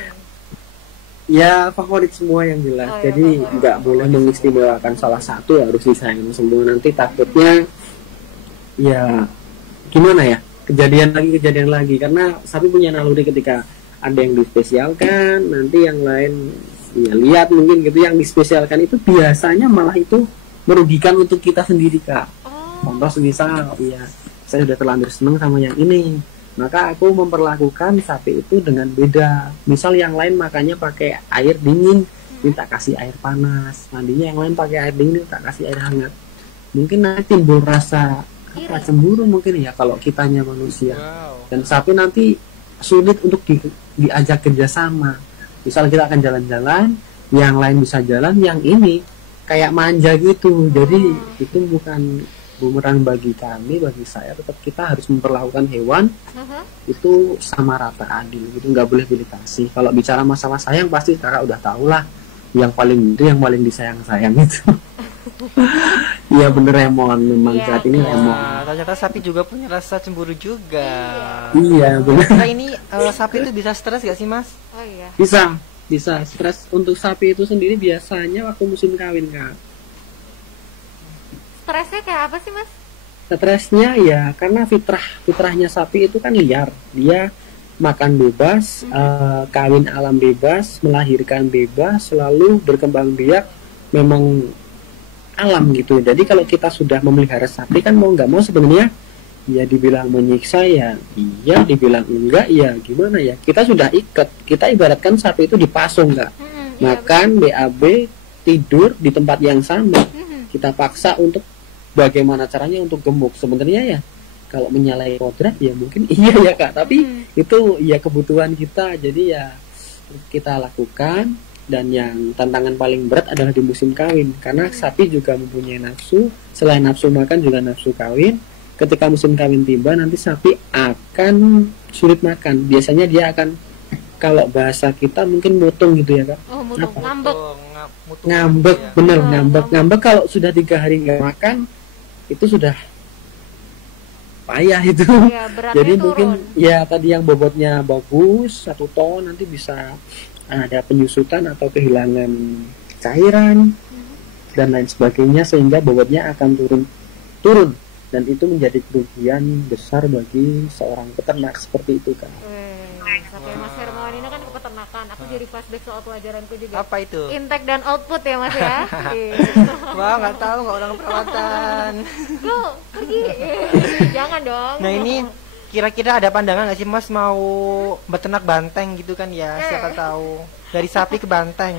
Ya favorit semua yang jelas. Jadi nggak boleh mengistimewakan salah satu, harus disayang semua. Nanti takutnya ya gimana ya? Kejadian lagi. Karena sapi punya naluri, ketika ada yang dispesialkan, nanti yang lain ya lihat mungkin gitu, yang dispesialkan itu biasanya malah itu merugikan untuk kita sendiri Kak. Contoh misal ya saya sudah terlanjur senang sama yang ini, maka aku memperlakukan sapi itu dengan beda. Misal yang lain makannya pakai air dingin, minta kasih air panas. Mandinya yang lain pakai air dingin, minta kasih air hangat. Mungkin nanti timbul rasa cemburu mungkin ya kalau kitanya manusia. Dan sapi nanti sulit untuk diajak kerjasama. Misal kita akan jalan-jalan, yang lain bisa jalan, yang ini kayak manja gitu. Jadi itu bukan bumerang bagi kami, bagi saya. Tetap kita harus memperlakukan hewan itu sama rata, adil gitu, nggak boleh pilih kasih. Kalau bicara masalah sayang pasti kakak udah tahu lah, yang paling itu yang paling disayang-sayang itu. Iya bener Remon, memang saat ini Remon. Ternyata sapi juga punya rasa cemburu juga. Iya bener. Nah ini sapi itu bisa stres gak sih Mas? Oh iya. Bisa stres. Untuk sapi itu sendiri biasanya waktu musim kawin Kak. Stresnya kayak apa sih Mas? Stresnya ya karena fitrahnya sapi itu kan liar. Dia makan bebas, kawin alam bebas, melahirkan bebas, selalu berkembang biak, memang alam gitu. Jadi kalau kita sudah memelihara sapi kan mau nggak mau sebenarnya ya dibilang menyiksa ya iya, dibilang enggak ya gimana ya, kita sudah ikat. Kita ibaratkan sapi itu dipasung Kak, makan BAB, tidur di tempat yang sama. Kita paksa untuk bagaimana caranya untuk gemuk. Sebenarnya ya kalau menyalahi kodrat ya mungkin iya ya Kak, tapi itu ya kebutuhan kita, jadi ya kita lakukan. Dan yang tantangan paling berat adalah di musim kawin, karena sapi juga mempunyai nafsu, selain nafsu makan juga nafsu kawin. Ketika musim kawin tiba nanti sapi akan sulit makan, biasanya dia akan, kalau bahasa kita mungkin mutung gitu ya Kak. Oh, mutung, ngambek. Ngambek, bener, ngambek kalau sudah 3 hari nggak makan itu sudah payah itu. Ya, jadi turun. Mungkin ya tadi yang bobotnya bagus 1 ton nanti bisa ada penyusutan atau kehilangan cairan dan lain sebagainya, sehingga bobotnya akan turun dan itu menjadi kerugian besar bagi seorang peternak seperti itu Kak. Sampai Mas Hermawan ini kan ke peternakan, aku jadi flashback soal pelajaranku juga. Apa itu? Intake dan output ya Mas ya. Wah, nggak tahu, nggak orang perawatan. Loh, pergi. Jangan dong. Nah ini kira-kira ada pandangan nggak sih Mas mau beternak banteng gitu kan ya? Siapa tahu dari sapi ke banteng.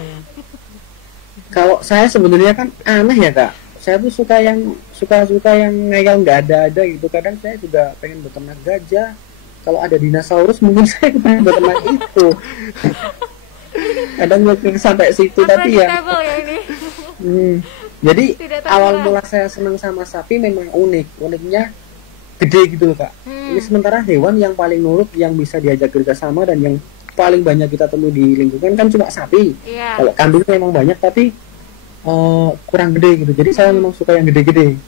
Kalau saya sebenarnya kan aneh ya Kak. Saya tuh suka yang ngayal nggak ada gitu. Kadang saya juga pengen beternak gajah. Kalau ada dinosaurus mungkin saya pengen beternak itu. Kadang sampai situ tapi ya. Jadi awal mula saya senang sama sapi memang uniknya gede gitu loh Kak. Ini sementara hewan yang paling nurut, yang bisa diajak kerjasama dan yang paling banyak kita temui di lingkungan kan cuma sapi. Kalau kambing memang banyak tapi kurang gede gitu. Jadi saya memang suka yang gede-gede.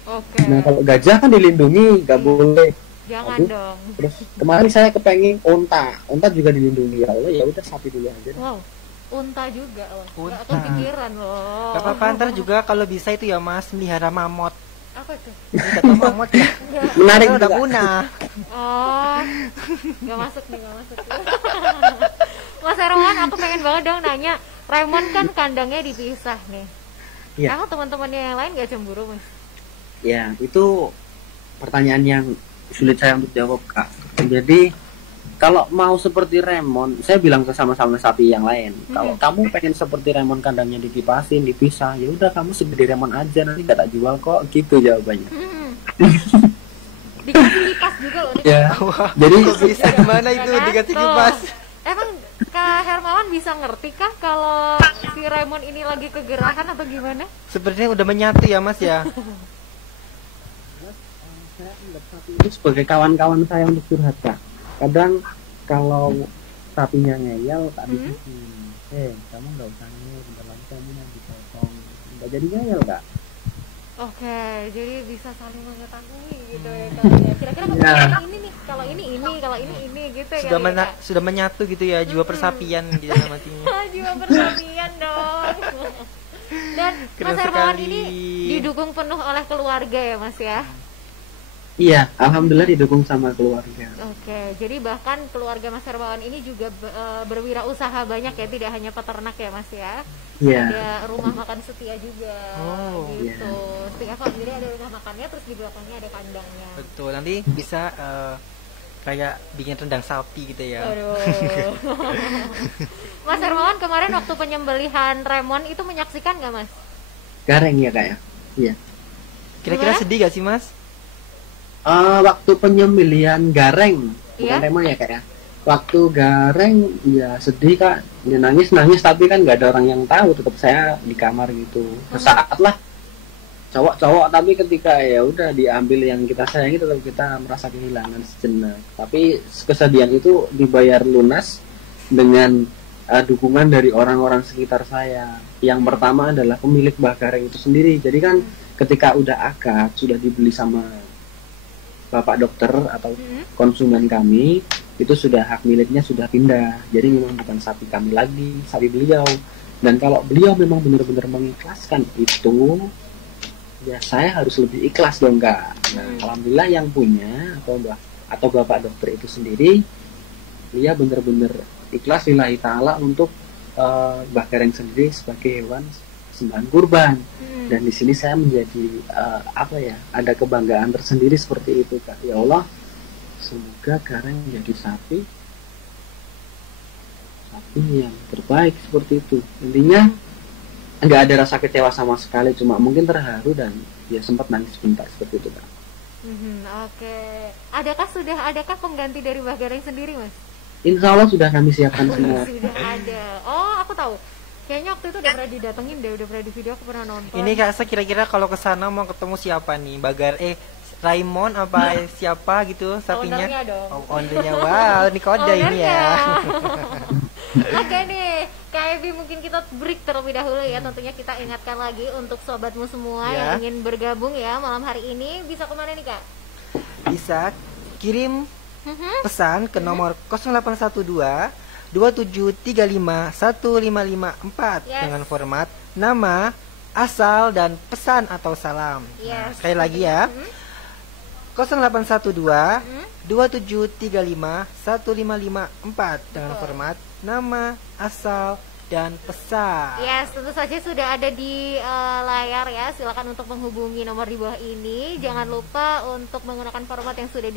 Nah kalau gajah kan dilindungi, nggak boleh. Jangan dong. Terus kemarin saya kepengen unta juga dilindungi. Ya Allah, ya udah sapi dulu aja. Wow, unta juga loh. Nggak kepikiran loh. Gak apa-apa, ntar juga kalau bisa itu ya Mas, melihara mamut. Apa tuh? Kita tahu mamut ya. Menarik udah juga. punah. Oh, nggak masuk. Mas Hermawan, aku pengen banget dong nanya. Raymond kan kandangnya dipisah nih. Iya. Emang teman-temannya yang lain nggak cemburu Mas? Ya, itu pertanyaan yang sulit saya untuk jawab Kak. Jadi kalau mau seperti Raymond, saya bilang ke sama-sama sapi yang lain. Kalau kamu pengen seperti Raymond kandangnya dikipasin, dipisah, ya udah kamu segede Raymond aja, nanti gak tak jual kok, gitu jawabannya. Dikasih kipas juga loh nih. Ya. Wah, Jadi bisa gimana itu dikasih kipas? Emang Kak Hermawan bisa ngerti kah kalau si Raymond ini lagi kegerahan atau gimana? Sepertinya udah menyatu ya Mas ya. Saya anggap sapi itu sebagai kawan-kawan saya untuk curhat Kak. Kadang kalau sapinya ngeyel tak bisikin, kamu nggak usah ngeyel, bentar lagi kamu nanti potong, nggak jadi ngeyel Kak. Oke, jadi bisa saling mengetahui gitu ya Kak. Kira-kira kalau ini nih, kalau ini gitu ya. Sudah menyatu gitu ya, jiwa persapian gitu namanya. Jiwa persapian dong. Dan Mas Hermawan ini didukung penuh oleh keluarga ya Mas ya. Iya, alhamdulillah didukung sama keluarga. Oke, jadi bahkan keluarga Mas Hermawan ini juga berwirausaha banyak ya, tidak hanya peternak ya Mas ya. Iya. Ada rumah makan setia juga, gitu. Setiap family ada rumah makannya, terus di belakangnya ada kandangnya. Betul, nanti bisa kayak bikin rendang sapi gitu ya. Aduh. Mas Hermawan kemarin waktu penyembelihan Raymond itu menyaksikan nggak Mas? Gareng ya Kak ya? Iya. Kira-kira sedih gak sih Mas? Waktu penyembelihan gareng, bukan Raymond ya Kak ya. Waktu gareng ya sedih Kak, ya, nangis tapi kan nggak ada orang yang tahu, tetap saya di kamar gitu. Sesaat lah, cowok tapi ketika ya udah diambil yang kita sayangi, tetap kita merasa kehilangan sejenak. Tapi kesedihan itu dibayar lunas dengan dukungan dari orang-orang sekitar saya. Yang pertama adalah pemilik Mbah Gareng itu sendiri. Jadi kan ketika udah akad, sudah dibeli sama bapak dokter atau konsumen kami, itu sudah hak miliknya sudah pindah. Jadi memang bukan sapi kami lagi, sapi beliau. Dan kalau beliau memang benar-benar mengikhlaskan itu, ya saya harus lebih ikhlas dong Kak. Nah, alhamdulillah yang punya atau bapak dokter itu sendiri, dia benar-benar ikhlas lillahi ta'ala untuk Mbah Gareng sendiri sebagai hewan sembahan kurban. Dan di sini saya menjadi ada kebanggaan tersendiri seperti itu Kak. Ya Allah, semoga Gareng menjadi sapi yang terbaik seperti itu. Intinya nggak ada rasa kecewa sama sekali, cuma mungkin terharu dan ya sempat nangis sebentar seperti itu Kak. Oke. Adakah pengganti dari Mbah Gareng sendiri, Mas? Insya Allah sudah kami siapkan semua. Sudah ada. Oh, aku tahu. Kayaknya waktu itu udah pernah didatengin deh, udah pernah di video, aku pernah nonton. Ini Kak Asa kira-kira kalau ke sana mau ketemu siapa nih? Raymond apa siapa gitu sapinya? Ownernya dong. Oh, ownernya. Wow, ini kode ini ya. Oke nih, KIB mungkin kita break terlebih dahulu ya. Tentunya kita ingatkan lagi untuk sobatmu semua Ya. yang ingin bergabung ya malam hari ini, bisa kemana nih Kak? Bisa kirim pesan ke nomor 0812 2735 1554 Yes. dengan format nama, asal dan pesan atau salam. Yes. Sekali lagi ya. 0812 2735 1554 dengan Betul. format nama, asal dan pesan. Yes, tentu saja sudah ada di layar ya. Silakan untuk menghubungi nomor di bawah ini. Jangan lupa untuk menggunakan format yang sudah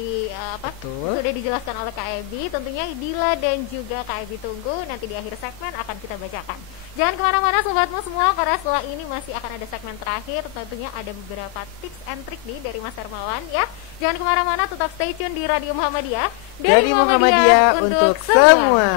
Betul. sudah dijelaskan oleh KIB. Tentunya Dila dan juga KIB tunggu. Nanti di akhir segmen akan kita bacakan. Jangan kemana-mana sobatmu semua, karena setelah ini masih akan ada segmen terakhir. Tentunya ada beberapa tips and trick nih dari Mas Hermawan ya. Jangan kemana-mana, tetap stay tune di Radio Muhammadiyah. Dari Muhammadiyah untuk semua.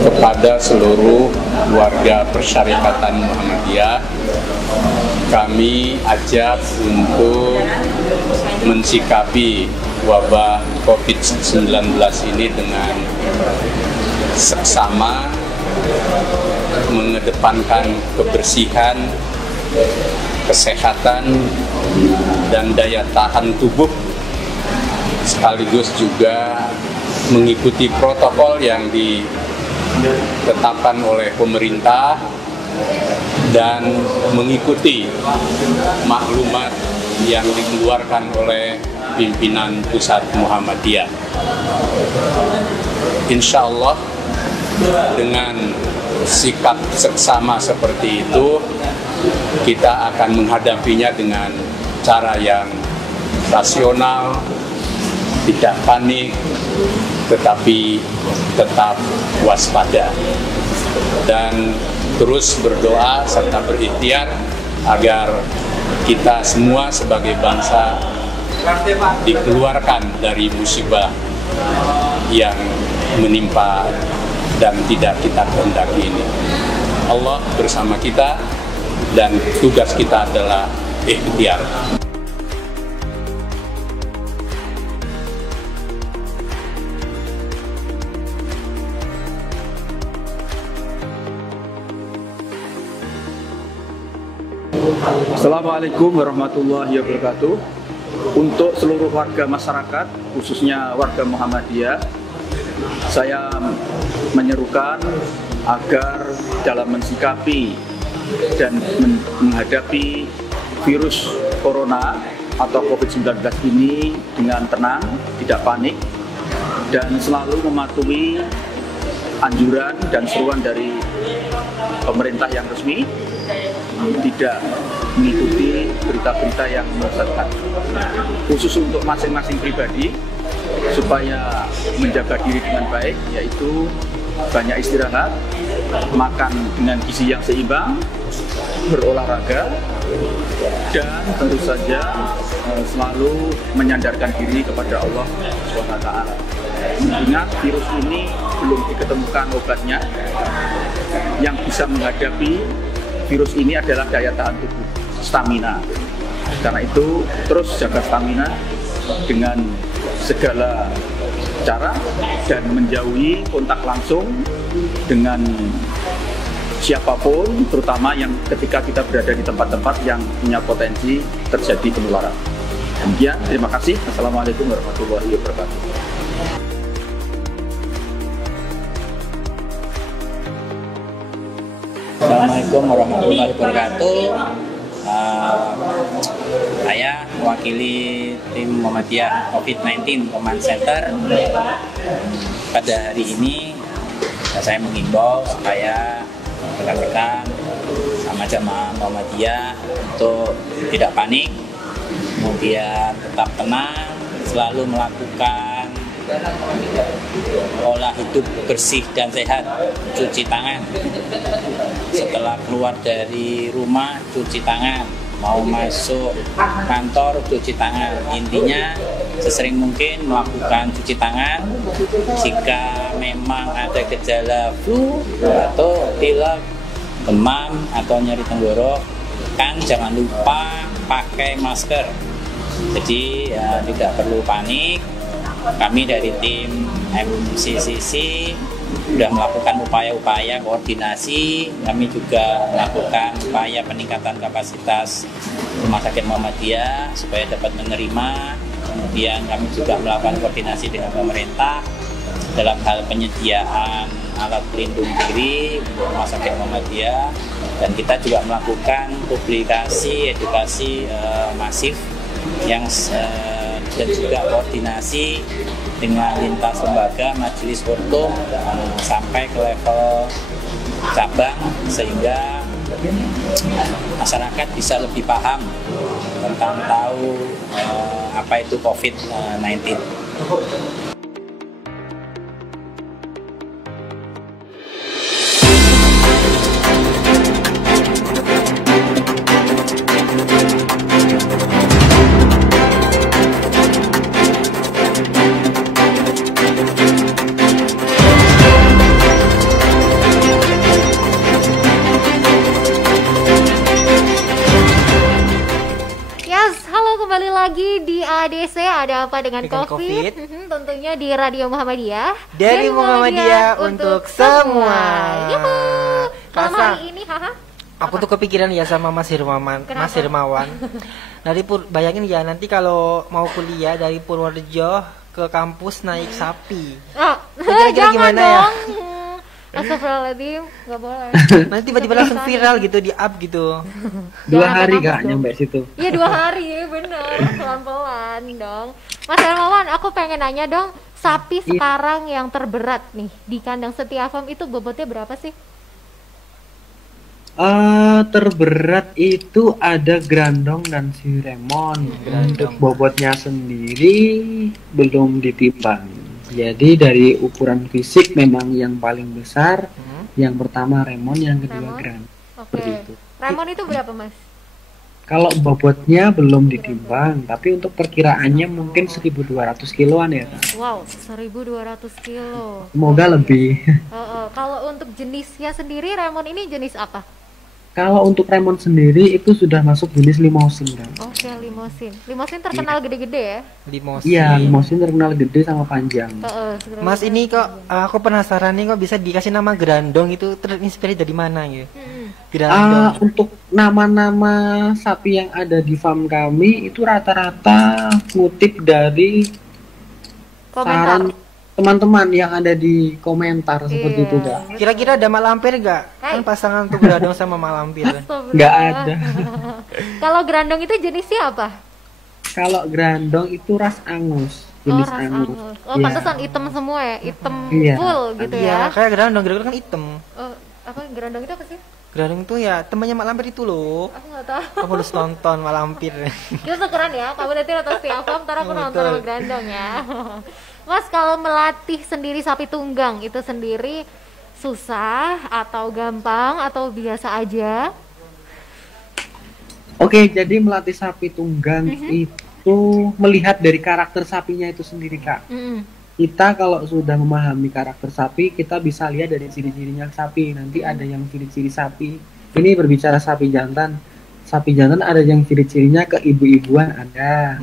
Kepada seluruh warga Persyarikatan Muhammadiyah, kami ajak untuk mensikapi wabah COVID-19 ini dengan seksama, mengedepankan kebersihan, kesehatan, dan daya tahan tubuh, sekaligus juga mengikuti protokol yang ditetapkan oleh pemerintah dan mengikuti maklumat yang dikeluarkan oleh pimpinan pusat Muhammadiyah. Insya Allah dengan sikap seksama seperti itu, kita akan menghadapinya dengan cara yang rasional, tidak panik, tetapi tetap waspada dan terus berdoa serta berikhtiar agar kita semua sebagai bangsa dikeluarkan dari musibah yang menimpa dan tidak kita kehendaki ini. Allah bersama kita dan tugas kita adalah ikhtiar. Assalamualaikum warahmatullahi wabarakatuh. Untuk seluruh warga masyarakat, khususnya warga Muhammadiyah, saya menyerukan agar dalam mensikapi dan menghadapi virus corona atau COVID-19 ini dengan tenang, tidak panik, dan selalu mematuhi anjuran dan seruan dari pemerintah yang resmi, tidak mengikuti berita-berita yang menyesatkan. Khusus untuk masing-masing pribadi, supaya menjaga diri dengan baik, yaitu banyak istirahat, makan dengan gizi yang seimbang, berolahraga, dan tentu saja selalu menyandarkan diri kepada Allah SWT. Ingat, virus ini belum diketemukan obatnya. Yang bisa menghadapi virus ini adalah daya tahan tubuh, stamina. Karena itu terus jaga stamina dengan segala cara dan menjauhi kontak langsung dengan siapapun, terutama yang ketika kita berada di tempat-tempat yang punya potensi terjadi penularan. Demikian, terima kasih. Assalamualaikum warahmatullahi wabarakatuh. Assalamualaikum warahmatullahi wabarakatuh. Saya mewakili tim Muhammadiyah COVID-19 Command Center. Pada hari ini saya mengimbau supaya rekan-rekan sama jamaah Muhammadiyah untuk tidak panik, kemudian tetap tenang, selalu melakukan pola hidup bersih dan sehat, cuci tangan. Setelah keluar dari rumah, cuci tangan. Mau masuk kantor, cuci tangan. Intinya sesering mungkin melakukan cuci tangan. Jika memang ada gejala flu atau pilek, demam atau nyeri tenggorok, kan jangan lupa pakai masker. Jadi ya, tidak perlu panik. Kami dari tim MCCC sudah melakukan upaya-upaya koordinasi. Kami juga melakukan upaya peningkatan kapasitas Rumah Sakit Muhammadiyah supaya dapat menerima. Kemudian kami juga melakukan koordinasi dengan pemerintah dalam hal penyediaan alat pelindung diri untuk Rumah Sakit Muhammadiyah. Dan kita juga melakukan publikasi edukasi masif yang dan juga koordinasi dengan lintas lembaga majelis urtum sampai ke level cabang sehingga masyarakat bisa lebih paham tentang tahu apa itu COVID-19. Lagi di ADC ada apa dengan Dengan COVID? Tentunya di Radio Muhammadiyah. Dari Muhammadiyah untuk semua. Yuhu. Malam Rasa- hari ini, haha. Aku tuh kepikiran ya sama Mas Hirmawan. Kenapa? Mas Hirmawan. Bayangin ya nanti kalau mau kuliah dari Purworejo ke kampus naik sapi. Oh, Kira-kira jangan gimana ya? dong. Astagfirullahaladzim, nggak boleh. Nanti tiba-tiba langsung viral gitu di up gitu. 2 Jangan hari ke kampus Kak dong. nyampe situ. Iya 2 hari, bener. Pelan-pelan dong. Mas Hermawan, aku pengen nanya dong, sapi sekarang yang terberat nih di kandang Setia Farm itu bobotnya berapa sih? Terberat itu ada Grandong dan si Remon. Untuk bobotnya sendiri belum ditimbang. Jadi dari ukuran fisik memang yang paling besar, yang pertama Remon, yang kedua Remon? Grand. Oke. Seperti itu. Remon itu berapa, Mas? Kalau bobotnya belum ditimbang, tapi untuk perkiraannya mungkin 1.200 kiloan ya Kak. Wow, 1.200 kilo. Semoga lebih. Kalau untuk jenisnya sendiri, Remon ini jenis apa? Kalau untuk Remon sendiri itu sudah masuk jenis limosin kan. Oke, limosin. Limosin terkenal gede-gede ya? Limosin. Iya, limosin terkenal gede sama panjang. Mas ini kok aku penasaran nih kok bisa dikasih nama Grandong itu terinspirasi dari mana gitu? Grandong. Untuk nama-nama sapi yang ada di farm kami itu rata-rata ngutip dari Komentar. saran teman-teman yang ada di komentar seperti itu Kak. Kira-kira ada malampir gak? Kan pasangan tuh Grandong sama malampir. Astagfirullah. Nggak ada. Kalau Grandong itu jenisnya apa? Kalau Grandong itu ras Angus, jenis ras Angus. Angus. Oh, Iya. pantesan hitam semua ya, hitam Iya. full gitu Iya, ya. kayak Grandong kan hitam. Oh, apa Grandong itu apa sih? Grandong tuh ya temannya malampir itu loh. Aku nggak tahu. Kamu harus nonton malampir. Kita tukeran ya, kamu nanti nonton Setia Farm, ntar aku nonton Betul. sama Grandong ya. Mas, kalau melatih sendiri sapi tunggang itu sendiri susah atau gampang atau biasa aja? Oke, jadi melatih sapi tunggang itu melihat dari karakter sapinya itu sendiri Kak. Kita kalau sudah memahami karakter sapi, kita bisa lihat dari ciri-cirinya sapi. Nanti ada yang ciri-ciri sapi. Ini berbicara sapi jantan. Sapi jantan ada yang ciri-cirinya keibu-ibuan ada.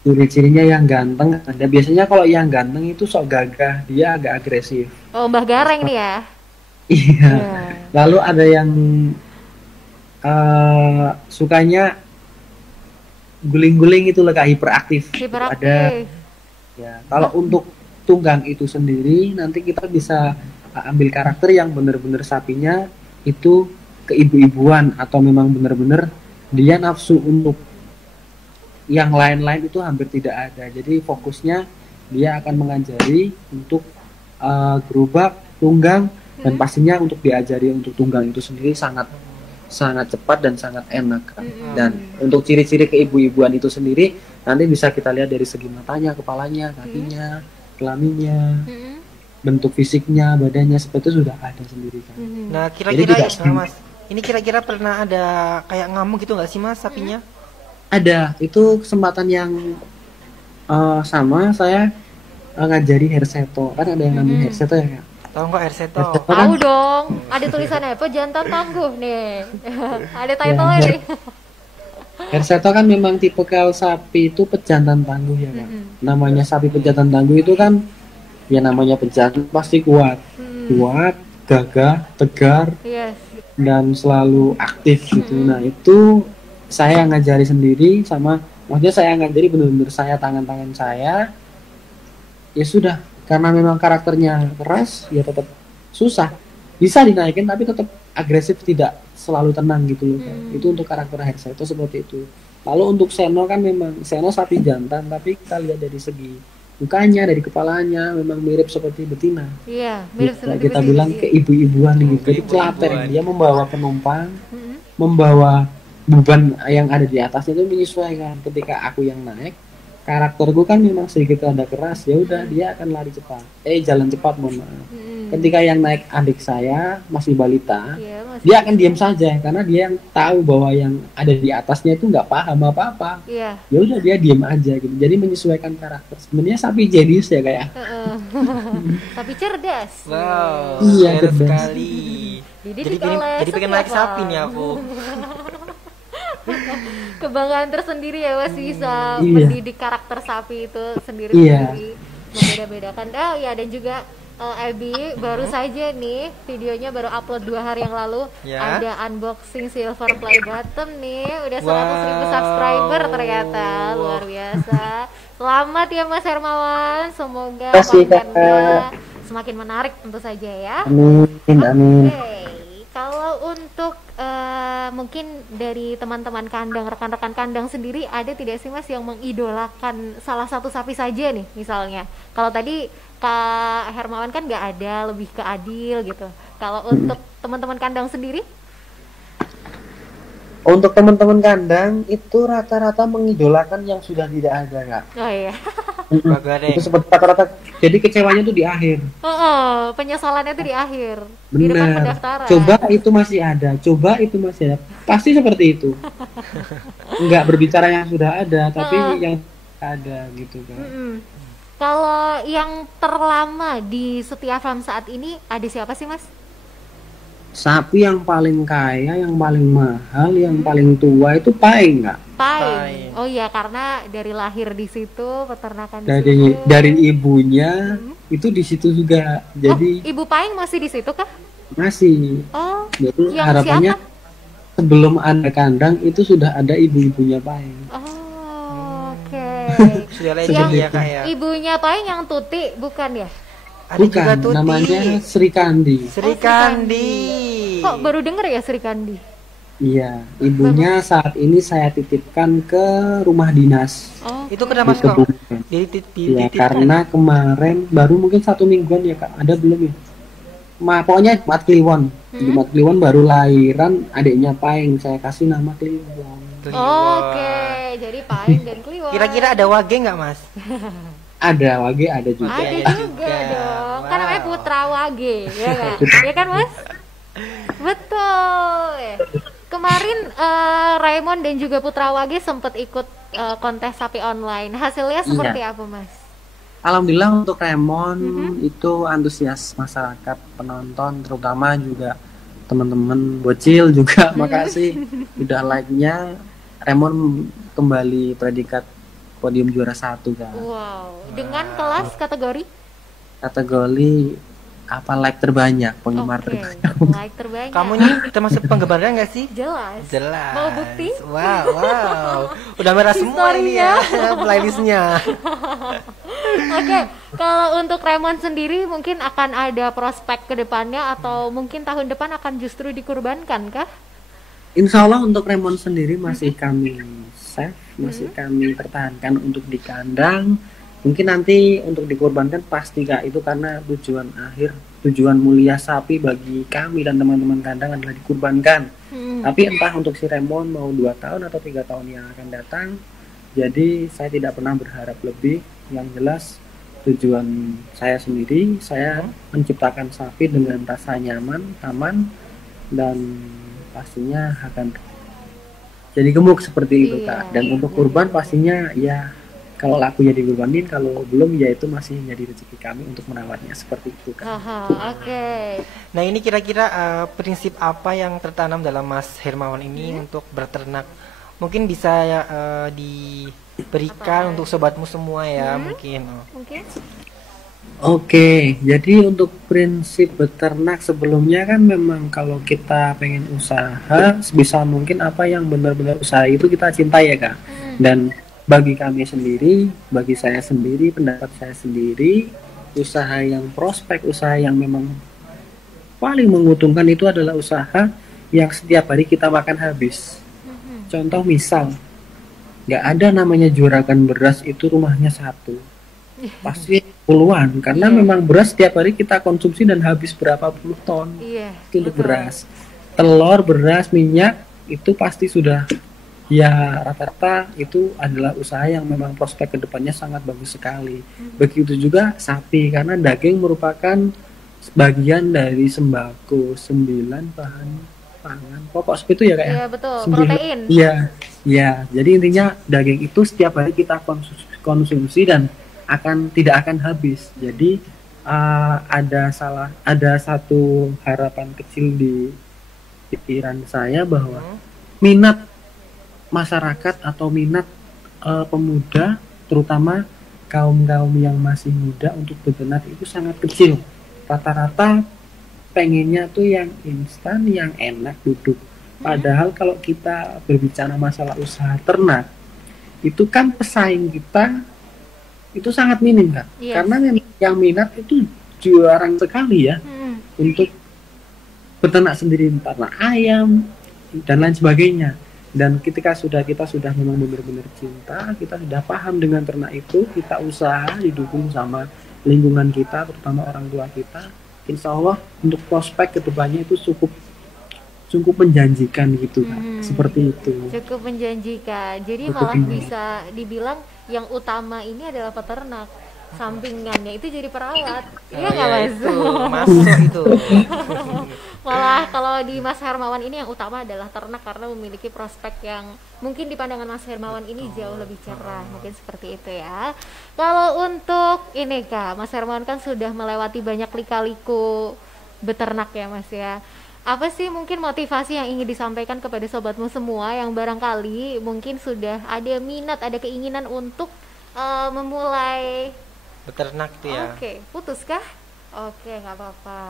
Ciri-cirinya yang ganteng ada. Biasanya kalau yang ganteng itu sok gagah, dia agak agresif. Oh, Mbah Gareng nih ya. Iya. Lalu ada yang sukanya guling-guling itu lah, Kak, hiperaktif. Itu ada. Hiperaktif. Ya, kalau untuk tunggang itu sendiri nanti kita bisa ambil karakter yang benar-benar sapinya itu keibu-ibuan atau memang benar-benar dia nafsu untuk yang lain-lain itu hampir tidak ada. Jadi fokusnya dia akan mengajari untuk gerobak, tunggang, dan pastinya untuk diajari untuk tunggang itu sendiri sangat cepat dan sangat enak, kan? Dan untuk ciri-ciri keibu-ibuan itu sendiri nanti bisa kita lihat dari segi matanya, kepalanya, kakinya, kelaminnya, bentuk fisiknya, badannya, seperti itu sudah ada sendiri, kan? Nah, kira-kira Mas, ini kira-kira pernah ada kayak ngamuk gitu nggak sih Mas sapinya? Ada, itu kesempatan yang sama saya ngajari herseto, kan ada yang namanya herseto ya, Kak? Tahu nggak herseto? Tahu dong, ada tulisannya apa? Jantan tangguh nih. Ada title-nya nih. Herseto kan memang tipe kalau sapi itu pejantan tangguh ya, Kak. Namanya sapi pejantan tangguh itu kan ya namanya pejantan pasti kuat, gagah, tegar, dan selalu aktif gitu. Nah itu saya ngajari sendiri sama, maksudnya saya ngajari benar-benar saya tangan saya, ya sudah. Karena memang karakternya keras, ya tetap susah. Bisa dinaikin tapi tetap agresif, tidak selalu tenang gitu loh. Itu untuk karakter herseto seperti itu. Lalu untuk seno kan memang seno sapi jantan, tapi kita lihat dari segi mukanya, dari kepalanya memang mirip seperti betina. Iya, mirip seperti kita bilang ke ibu-ibuan gitu. Jadi telaten, dia membawa penumpang, membawa beban yang ada di atasnya itu menyesuaikan. Ketika aku yang naik, karakterku kan memang sedikit ada keras, ya udah dia akan lari cepat, jalan cepat, mohon maaf. Ketika yang naik adik saya masih balita, dia akan diam saja karena dia yang tahu bahwa yang ada di atasnya itu nggak paham apa-apa. Ya udah dia diam aja gitu. Jadi menyesuaikan karakter. Sebenarnya sapi jenius ya kayak. Sapi cerdas. Wow. Iya, cerdas cerdas sekali. Jadi pengen naik sapi nih aku. Kebanggaan tersendiri ya Mas bisa mendidik karakter sapi itu sendiri-sendiri, membeda-bedakan. Dan juga Abi baru saja nih videonya baru upload 2 hari yang lalu, ada unboxing silver play bottom nih, udah 100.000 subscriber ternyata, luar biasa. Selamat ya Mas Hermawan, semoga kontennya semakin menarik tentu saja ya. Amin. Kalau untuk mungkin dari teman-teman kandang, rekan-rekan kandang sendiri, ada tidak sih Mas yang mengidolakan salah satu sapi saja nih misalnya? Kalau tadi Kak Hermawan kan nggak ada, lebih ke Adil gitu. Kalau untuk teman-teman kandang sendiri? Untuk teman-teman kandang itu rata-rata mengidolakan yang sudah tidak ada, Kak. Oh iya. Itu seperti rata-rata. Jadi kecewanya tuh di akhir. Penyesalannya tuh di akhir. Benar. Di depan pendaftaran. Coba itu masih ada. Pasti seperti itu. Enggak berbicara yang sudah ada, tapi yang ada gitu kan. Kalau yang terlama di Setia Farm saat ini ada siapa sih Mas? Sapi yang paling kaya, yang paling mahal, yang paling tua itu Paing, Kak. Paing. Oh iya, karena dari lahir di situ, peternakan dari ibunya itu di situ juga. Jadi Ibu Paing masih di situ kah? Masih. Oh. Jadi harapannya siapa? Sebelum ada kandang itu sudah ada ibu-ibunya Paing. Oh, oke. Sudah legend ya Kak ya. Ibunya Paing yang Tuti bukan ya? Ada bukan, juga Tuti. namanya Sri Kandi. Sri Kandi. Kok baru denger ya Sri Kandi? Iya, ibunya saat ini saya titipkan ke rumah dinas. Oh, itu kenapa kok? Ya, karena kemarin baru mungkin 1 mingguan ya Kak, ada belum ya? Pokoknya Mat Kliwon. Di Mat Kliwon baru lahiran adiknya Paing, saya kasih nama Kliwon. Oke, jadi Paing dan Kliwon. Kira-kira ada wage nggak Mas? Ada wage, ada juga. Ada juga dong. Kan namanya Putra Wage, ya kan? Ya kan Mas? Betul. Kemarin Raymond dan juga Putra Wage sempat ikut kontes sapi online. Hasilnya seperti apa Mas? Alhamdulillah untuk Raymond itu antusias masyarakat, penonton, terutama juga teman-teman bocil juga. Makasih udah like-nya. Raymond kembali predikat podium juara 1 kan. Wow. Dengan kelas kategori? Kategori apa like terbanyak, penggemar Oke, terbanyak. like terbanyak. Kamu nih termasuk penggemarnya nggak sih? Jelas. Jelas. Mau bukti? Wow, wow. Udah merah semua ini ya playlistnya. Oke, kalau untuk Raymond sendiri mungkin akan ada prospek ke depannya atau mungkin tahun depan akan justru dikurbankan kah? Insya Allah untuk Raymond sendiri masih kami save, masih kami pertahankan untuk di kandang. Mungkin nanti untuk dikorbankan pasti Kak, itu karena tujuan akhir, tujuan mulia sapi bagi kami dan teman-teman kandang adalah dikurbankan. Tapi entah untuk si Raymond mau 2 tahun atau 3 tahun yang akan datang, jadi saya tidak pernah berharap lebih. Yang jelas tujuan saya sendiri, saya menciptakan sapi dengan rasa nyaman, aman, dan pastinya akan jadi gemuk seperti itu Kak. Dan untuk kurban pastinya ya kalau laku ya dikurbanin, kalau belum ya itu masih jadi rezeki kami untuk merawatnya seperti itu Kak. Oke. Nah ini kira-kira prinsip apa yang tertanam dalam Mas Hermawan ini untuk berternak? Mungkin bisa diberikan untuk sobatmu semua ya mungkin. Oke, jadi untuk prinsip beternak sebelumnya kan memang kalau kita pengen usaha sebisa mungkin apa yang benar-benar usaha itu kita cintai ya Kak. Dan bagi kami sendiri, bagi saya sendiri, pendapat saya sendiri, usaha yang prospek, usaha yang memang paling menguntungkan itu adalah usaha yang setiap hari kita makan habis. Contoh misal, nggak ada namanya juragan beras itu rumahnya satu, pasti puluhan, karena memang beras setiap hari kita konsumsi dan habis berapa puluh ton itu untuk beras. Telur, beras, minyak itu pasti sudah ya rata-rata itu adalah usaha yang memang prospek kedepannya sangat bagus sekali. Begitu juga sapi, karena daging merupakan bagian dari sembako, 9 bahan pangan pokok seperti itu ya Kak ya. Iya betul, protein. Iya, jadi intinya daging itu setiap hari kita konsumsi dan tidak akan habis. Jadi ada satu harapan kecil di pikiran saya bahwa minat masyarakat atau minat pemuda, terutama kaum-kaum yang masih muda untuk beternak itu sangat kecil. Rata-rata pengennya tuh yang instan, yang enak duduk. Padahal kalau kita berbicara masalah usaha ternak, itu kan pesaing kita itu sangat minim Kak. Karena yang minat itu jarang sekali ya untuk beternak sendiri, ternak ayam dan lain sebagainya. Dan ketika kita sudah memang benar-benar cinta, kita sudah paham dengan ternak itu, kita usaha didukung sama lingkungan kita, terutama orang tua kita, insya Allah untuk prospek kedepannya itu cukup menjanjikan gitu Kak. Seperti itu. Cukup menjanjikan. Jadi Cukup malah menjanjikan. bisa dibilang yang utama ini adalah peternak, sampingannya itu jadi perawat. Iya nggak Mas? Itu masuk itu. Malah kalau di Mas Hermawan ini yang utama adalah ternak karena memiliki prospek yang mungkin di pandangan Mas Hermawan ini jauh lebih cerah, mungkin seperti itu ya. Kalau untuk ini Kak, Mas Hermawan kan sudah melewati banyak lika-liku beternak ya Mas ya. Apa sih mungkin motivasi yang ingin disampaikan kepada sobatmu semua yang barangkali mungkin sudah ada minat, ada keinginan untuk memulai Beternak tuh ya. Oke, putus kah? Oke, nggak apa-apa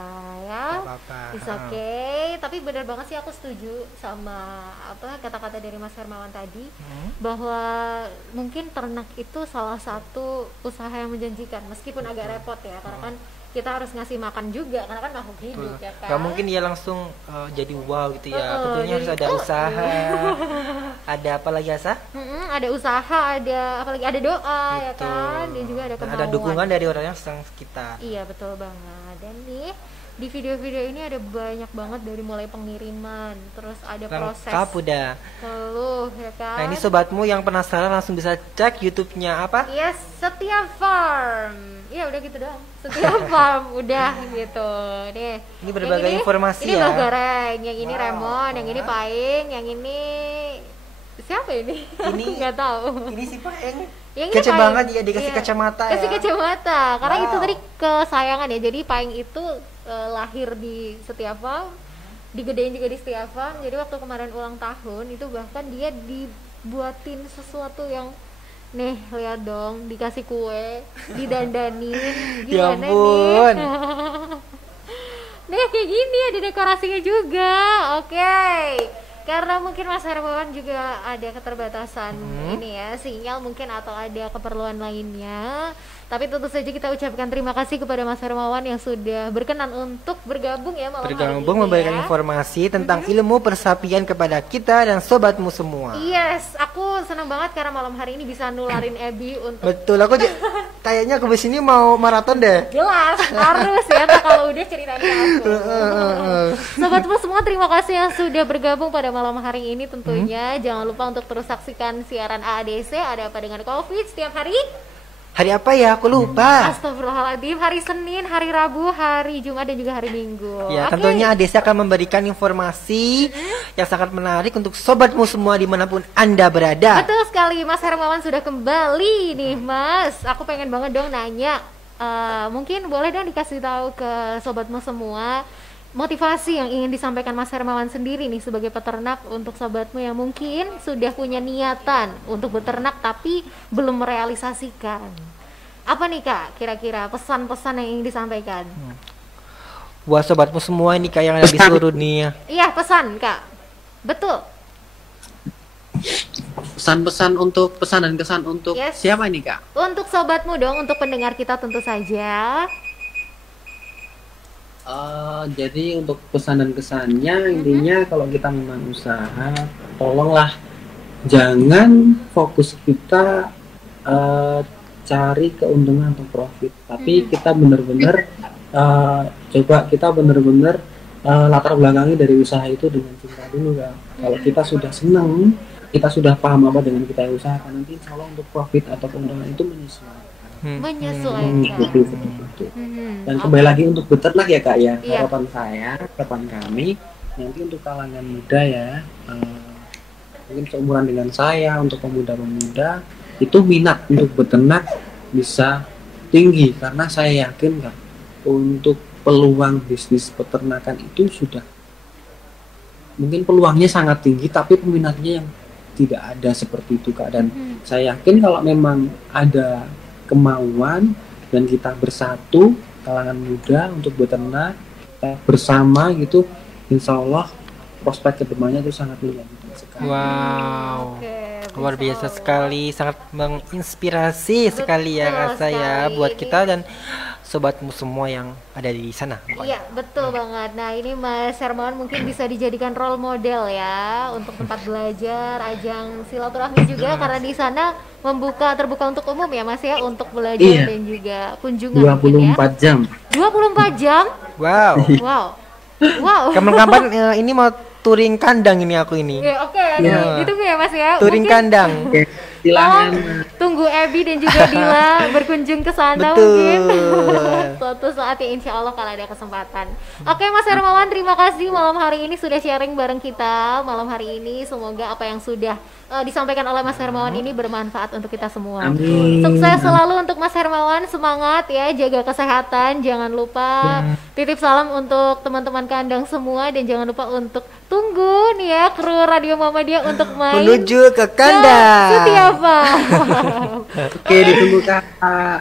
ya. Nggak apa-apa. It's okay. Tapi benar banget sih aku setuju sama apa kata-kata dari Mas Hermawan tadi bahwa mungkin ternak itu salah satu usaha yang menjanjikan meskipun agak repot ya karena kan kita harus ngasih makan juga karena kan makhluk hidup ya kan. Gak mungkin dia langsung jadi wow gitu ya. Tentunya harus ada usaha. Ada apa lagi Asa? Ada usaha, ada apalagi ada doa ya Betul. kan, dan juga ada kemauan. Ada dukungan dari orang yang sedang sekitar. Iya betul banget. Dan nih di video-video ini ada banyak banget dari mulai pengiriman, terus ada proses Lengkap udah. peluh ya kan. Nah ini sobatmu yang penasaran langsung bisa cek YouTube-nya apa? Yes, Setia Farm. Iya udah gitu doang. Setia Farm udah gitu. Nih. Ini berbagai informasi ini ya. Mbak Goreng, yang ini Remon, yang ini Paing, yang ini siapa ini? Ini nggak tahu. Ini si Paeng. Yang ini Kece Paing. banget ya dikasih Iya, kacamata kasih ya. kacamata karena Wow. itu tadi kesayangan ya. Jadi Paing itu lahir di Setia Farm, digedein juga di Setia Farm. Jadi waktu kemarin ulang tahun itu bahkan dia dibuatin sesuatu yang nih lihat dong, dikasih kue, didandanin, Ya gimana ampun. nih? Nih kayak gini ada dekorasinya juga. Oke. Karena mungkin Mas Hermawan juga ada keterbatasan ini ya, sinyal mungkin atau ada keperluan lainnya. Tapi tentu saja kita ucapkan terima kasih kepada Mas Hermawan yang sudah berkenan untuk bergabung ya malam hari ini. Bergabung memberikan informasi tentang ilmu persapian kepada kita dan sobatmu semua. Yes, aku senang banget karena malam hari ini bisa nularin Ebi untuk. Betul, aku kayaknya aku sini mau maraton deh. Jelas, harus ya kalau udah ceritain ke aku. Sobatmu semua, terima kasih yang sudah bergabung pada malam hari ini tentunya. Jangan lupa untuk terus saksikan siaran AADC Ada Apa Dengan Covid setiap hari. Hari apa ya? Aku lupa. Astagfirullahaladzim, hari Senin, hari Rabu, hari Jumat dan juga hari Minggu. Ya, Oke. tentunya ADC akan memberikan informasi yang sangat menarik untuk sobatmu semua dimanapun Anda berada. Betul sekali, Mas Hermawan sudah kembali nih Mas. Aku pengen banget dong nanya, mungkin boleh dong dikasih tahu ke sobatmu semua motivasi yang ingin disampaikan Mas Hermawan sendiri nih sebagai peternak untuk sobatmu yang mungkin sudah punya niatan untuk beternak tapi belum merealisasikan. Apa nih Kak kira-kira pesan-pesan yang ingin disampaikan? Buat sobatmu semua ini kayak yang ada di seluruh dunia. Iya, pesan Kak. Betul. Pesan-pesan untuk pesan dan kesan untuk Yes. siapa ini Kak? Untuk sobatmu dong, untuk pendengar kita tentu saja. Jadi untuk pesan dan kesannya intinya kalau kita memang usaha, tolonglah jangan fokus kita cari keuntungan atau profit, tapi kita benar-benar coba kita benar-benar latar belakangi dari usaha itu dengan cinta dulu Kak. Kalau kita sudah senang, kita sudah paham apa dengan kita yang usahakan, nanti insya Allah untuk profit atau keuntungan itu menyesuaikan. Menyesuaikan. Dan kembali lagi untuk beternak ya Kak ya, Iya. harapan kami nanti untuk kalangan muda ya, mungkin seumuran dengan saya, untuk pemuda-pemuda itu minat untuk beternak bisa tinggi, karena saya yakin Kak untuk peluang bisnis peternakan itu sudah mungkin peluangnya sangat tinggi, tapi peminatnya yang tidak ada seperti itu Kak. Dan saya yakin kalau memang ada kemauan dan kita bersatu kalangan muda untuk beternak bersama gitu, insya Allah prospek kedepannya itu sangat luar biasa sekali. Wow. Oke, Luar biasa insya sekali, sangat menginspirasi sekali ya Betul rasa ya sekali. buat kita dan sobatmu semua yang ada di sana. Iya, betul banget. Nah, ini Mas Hermawan mungkin bisa dijadikan role model ya untuk tempat belajar, ajang silaturahmi juga karena di sana terbuka untuk umum ya Mas ya, untuk belajar Iya. dan juga kunjungan mungkin ya. 24 jam. 24 jam? Wow. Wow. Wow. Kapan-kapan ini mau touring kandang ini aku ini. Ya, oke, Iya. gitu ya Mas ya. Touring Mungkin kandang. Oke, silakan. tunggu Ebi dan juga Dila berkunjung ke sana Betul. mungkin suatu saat ya insya Allah kalau ada kesempatan. Oke Mas Hermawan, terima kasih malam hari ini sudah sharing bareng kita malam hari ini. Semoga apa yang sudah disampaikan oleh Mas Hermawan ini bermanfaat untuk kita semua. Amin. Sukses selalu untuk Mas Hermawan, semangat ya, jaga kesehatan, jangan lupa titip salam untuk teman-teman kandang semua dan jangan lupa untuk tunggu nih ya kru Radio Muhammadiyah untuk main Menuju ke kandang. Setiapa. Oke, ditunggu Kak.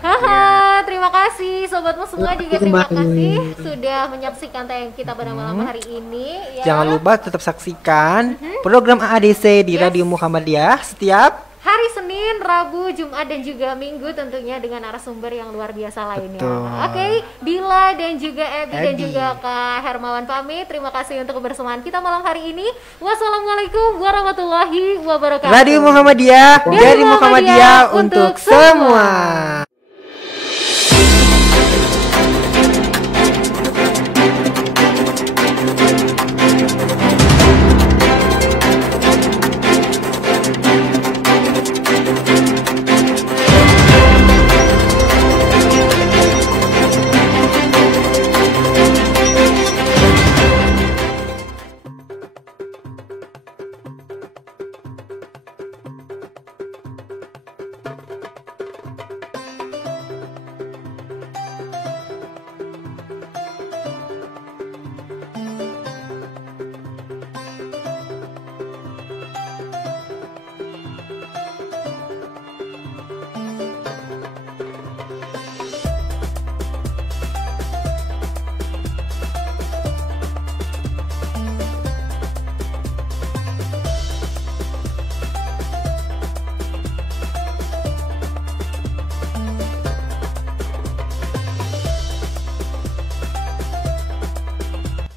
Haha, terima kasih sobatmu semua juga terima Kembali. kasih sudah menyaksikan tayang kita pada malam hari ini ya. Jangan lupa tetap saksikan program AADC di Yes. Radio Muhammadiyah setiap Hari Senin, Rabu, Jumat dan juga Minggu tentunya dengan narasumber yang luar biasa lainnya. Betul. Oke, Dila dan juga Ebi dan Ebi. juga Kak Hermawan pamit. Terima kasih untuk kebersamaan kita malam hari ini. Wassalamualaikum warahmatullahi wabarakatuh. Radio Muhammadiyah Dari dari Muhammadiyah Muhammadiyah untuk untuk semua. semua.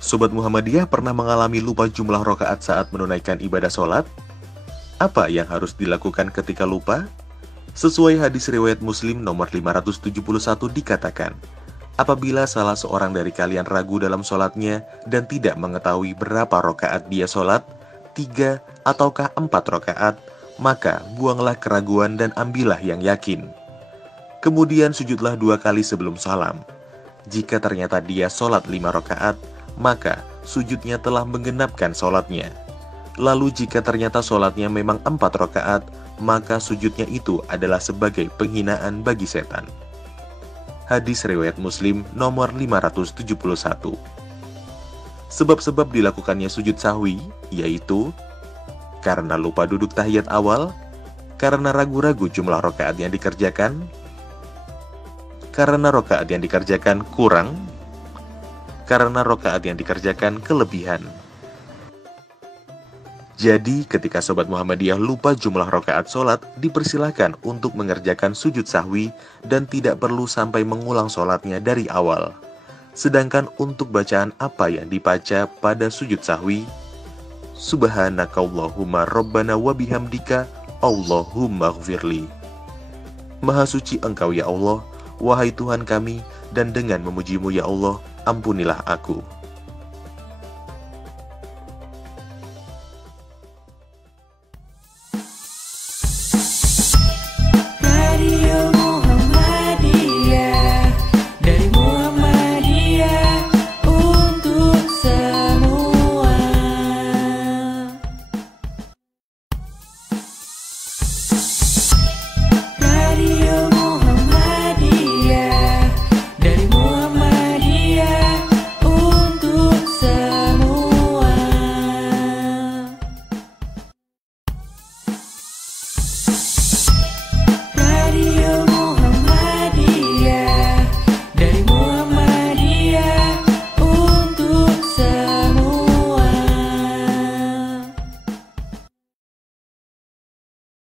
Sobat Muhammadiyah pernah mengalami lupa jumlah rakaat saat menunaikan ibadah sholat? Apa yang harus dilakukan ketika lupa? Sesuai hadis riwayat Muslim nomor 571 dikatakan, apabila salah seorang dari kalian ragu dalam sholatnya dan tidak mengetahui berapa rakaat dia sholat, 3 ataukah 4 rakaat, maka buanglah keraguan dan ambillah yang yakin. Kemudian sujudlah 2 kali sebelum salam. Jika ternyata dia sholat 5 rakaat, maka sujudnya telah menggenapkan sholatnya. Lalu jika ternyata sholatnya memang 4 rakaat, maka sujudnya itu adalah sebagai penghinaan bagi setan. Hadis riwayat Muslim nomor 571. Sebab-sebab dilakukannya sujud sahwi, yaitu karena lupa duduk tahiyat awal, karena ragu-ragu jumlah rakaat yang dikerjakan, karena rakaat yang dikerjakan kurang, karena rakaat yang dikerjakan kelebihan. Jadi, ketika Sobat Muhammadiyah lupa jumlah rakaat sholat, dipersilahkan untuk mengerjakan sujud sahwi dan tidak perlu sampai mengulang sholatnya dari awal. Sedangkan untuk bacaan apa yang dibaca pada sujud sahwi, Subhanakallahumma Rabbana wa bihamdika Allahumma ghfirli. Maha suci Engkau ya Allah, wahai Tuhan kami, dan dengan memujimu ya Allah, ampunilah aku.